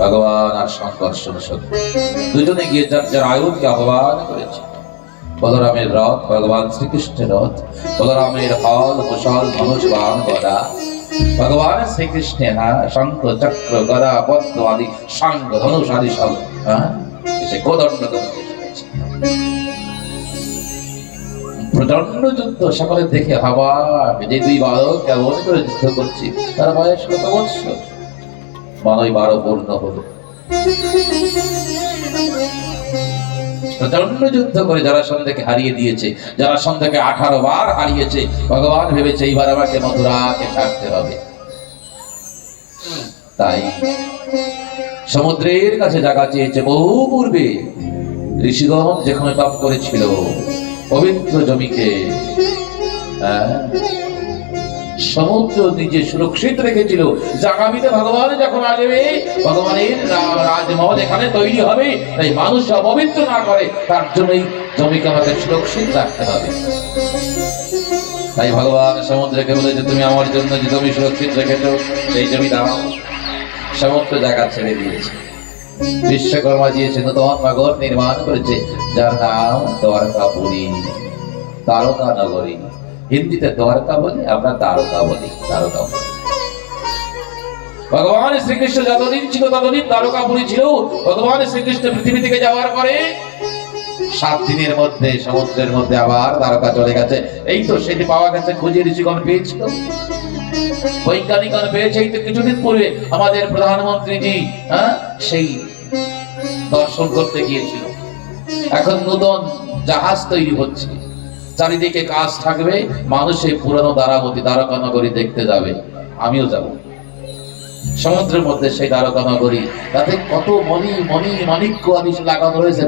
ভগবান আর সংকর্ষণ শক্তি দুজনে গিয়ে যার আয়ুধকে আহ্বান করেছে। বলরামের রথ, ভগবান শ্রীকৃষ্ণের রথ, বলরামের হল কুশল ধনুষ বাণ গদা, ভগবান শ্রীকৃষ্ণের শঙ্খ চক্র গদা পদ্ম আদি সাঙ্গ ধনুষ আদি সব এসে কোদণ্ড প্রচন্ড যুদ্ধ। সকলে দেখে হাওয়া যে দুই বালক কেমন করে যুদ্ধ করছি, তার বয়স কত বৎসর? 12 পূর্ণ হলো। প্রচন্ড যুদ্ধ করে জরাসন্ধকে হারিয়ে দিয়েছে। জরাসন্ধকে 18 বার হারিয়েছে। ভগবান ভেবেছে এইবার আমাকে মথুরাকে ছাড়তে হবে। তাই সমুদ্রের কাছে জায়গা চেয়েছে। বহু পূর্বে ঋষিগণ যেখানে তপ করেছিল পবিত্র জমিকে সমুদ্র নিজে সুরক্ষিত রেখেছিল। আগামীতে ভগবান যখন আসবে, ভগবানের রাজমহল এখানে তৈরি হবে। তাই মানুষ অপবিত্র না করে, তার জন্যই জমিকে আমাকে সুরক্ষিত রাখতে হবে। তাই ভগবান সমুদ্রকে বলেছে, তুমি আমার জন্য যে জমি সুরক্ষিত রেখেছ সেই জমি দাও। সমস্ত জায়গা ছেড়ে দিয়েছে। বিশ্বকর্মা দিয়েছে নতুন নগর নির্মাণ করেছে, যার নাম দ্বারকাপুরী, তারকা নগরী। হিন্দিতে দ্বারকা বলি, আমরা তারকা বলি। ভগবান শ্রীকৃষ্ণ যতদিন ছিল ততদিন দ্বারকাপুরী ছিল। ভগবান শ্রীকৃষ্ণ পৃথিবী থেকে যাওয়ার পরে 7 দিনের মধ্যে সমুদ্রের মধ্যে আবার দ্বারকা চলে গেছে। এই তো সেটি পাওয়া গেছে, খুঁজে ঋষিগণ পেয়েছিল, বৈজ্ঞানিকগণ পেয়েছে। এই তো কিছুদিন পূর্বে আমাদের প্রধানমন্ত্রীজি সেই দর্শন করতে গিয়েছিল। এখন নতুন জাহাজ তৈরি হচ্ছে, চারিদিকে কাজ থাকবে, মানুষ এই পুরানো দ্বারাবতী দ্বারকা নগরী দেখতে যাবে। আমিও যাব সমুদ্রের মধ্যে সেই দ্বারকা নগরী, তাতে কত মণি মণি মাণিক্য আদি লাগানো রয়েছে।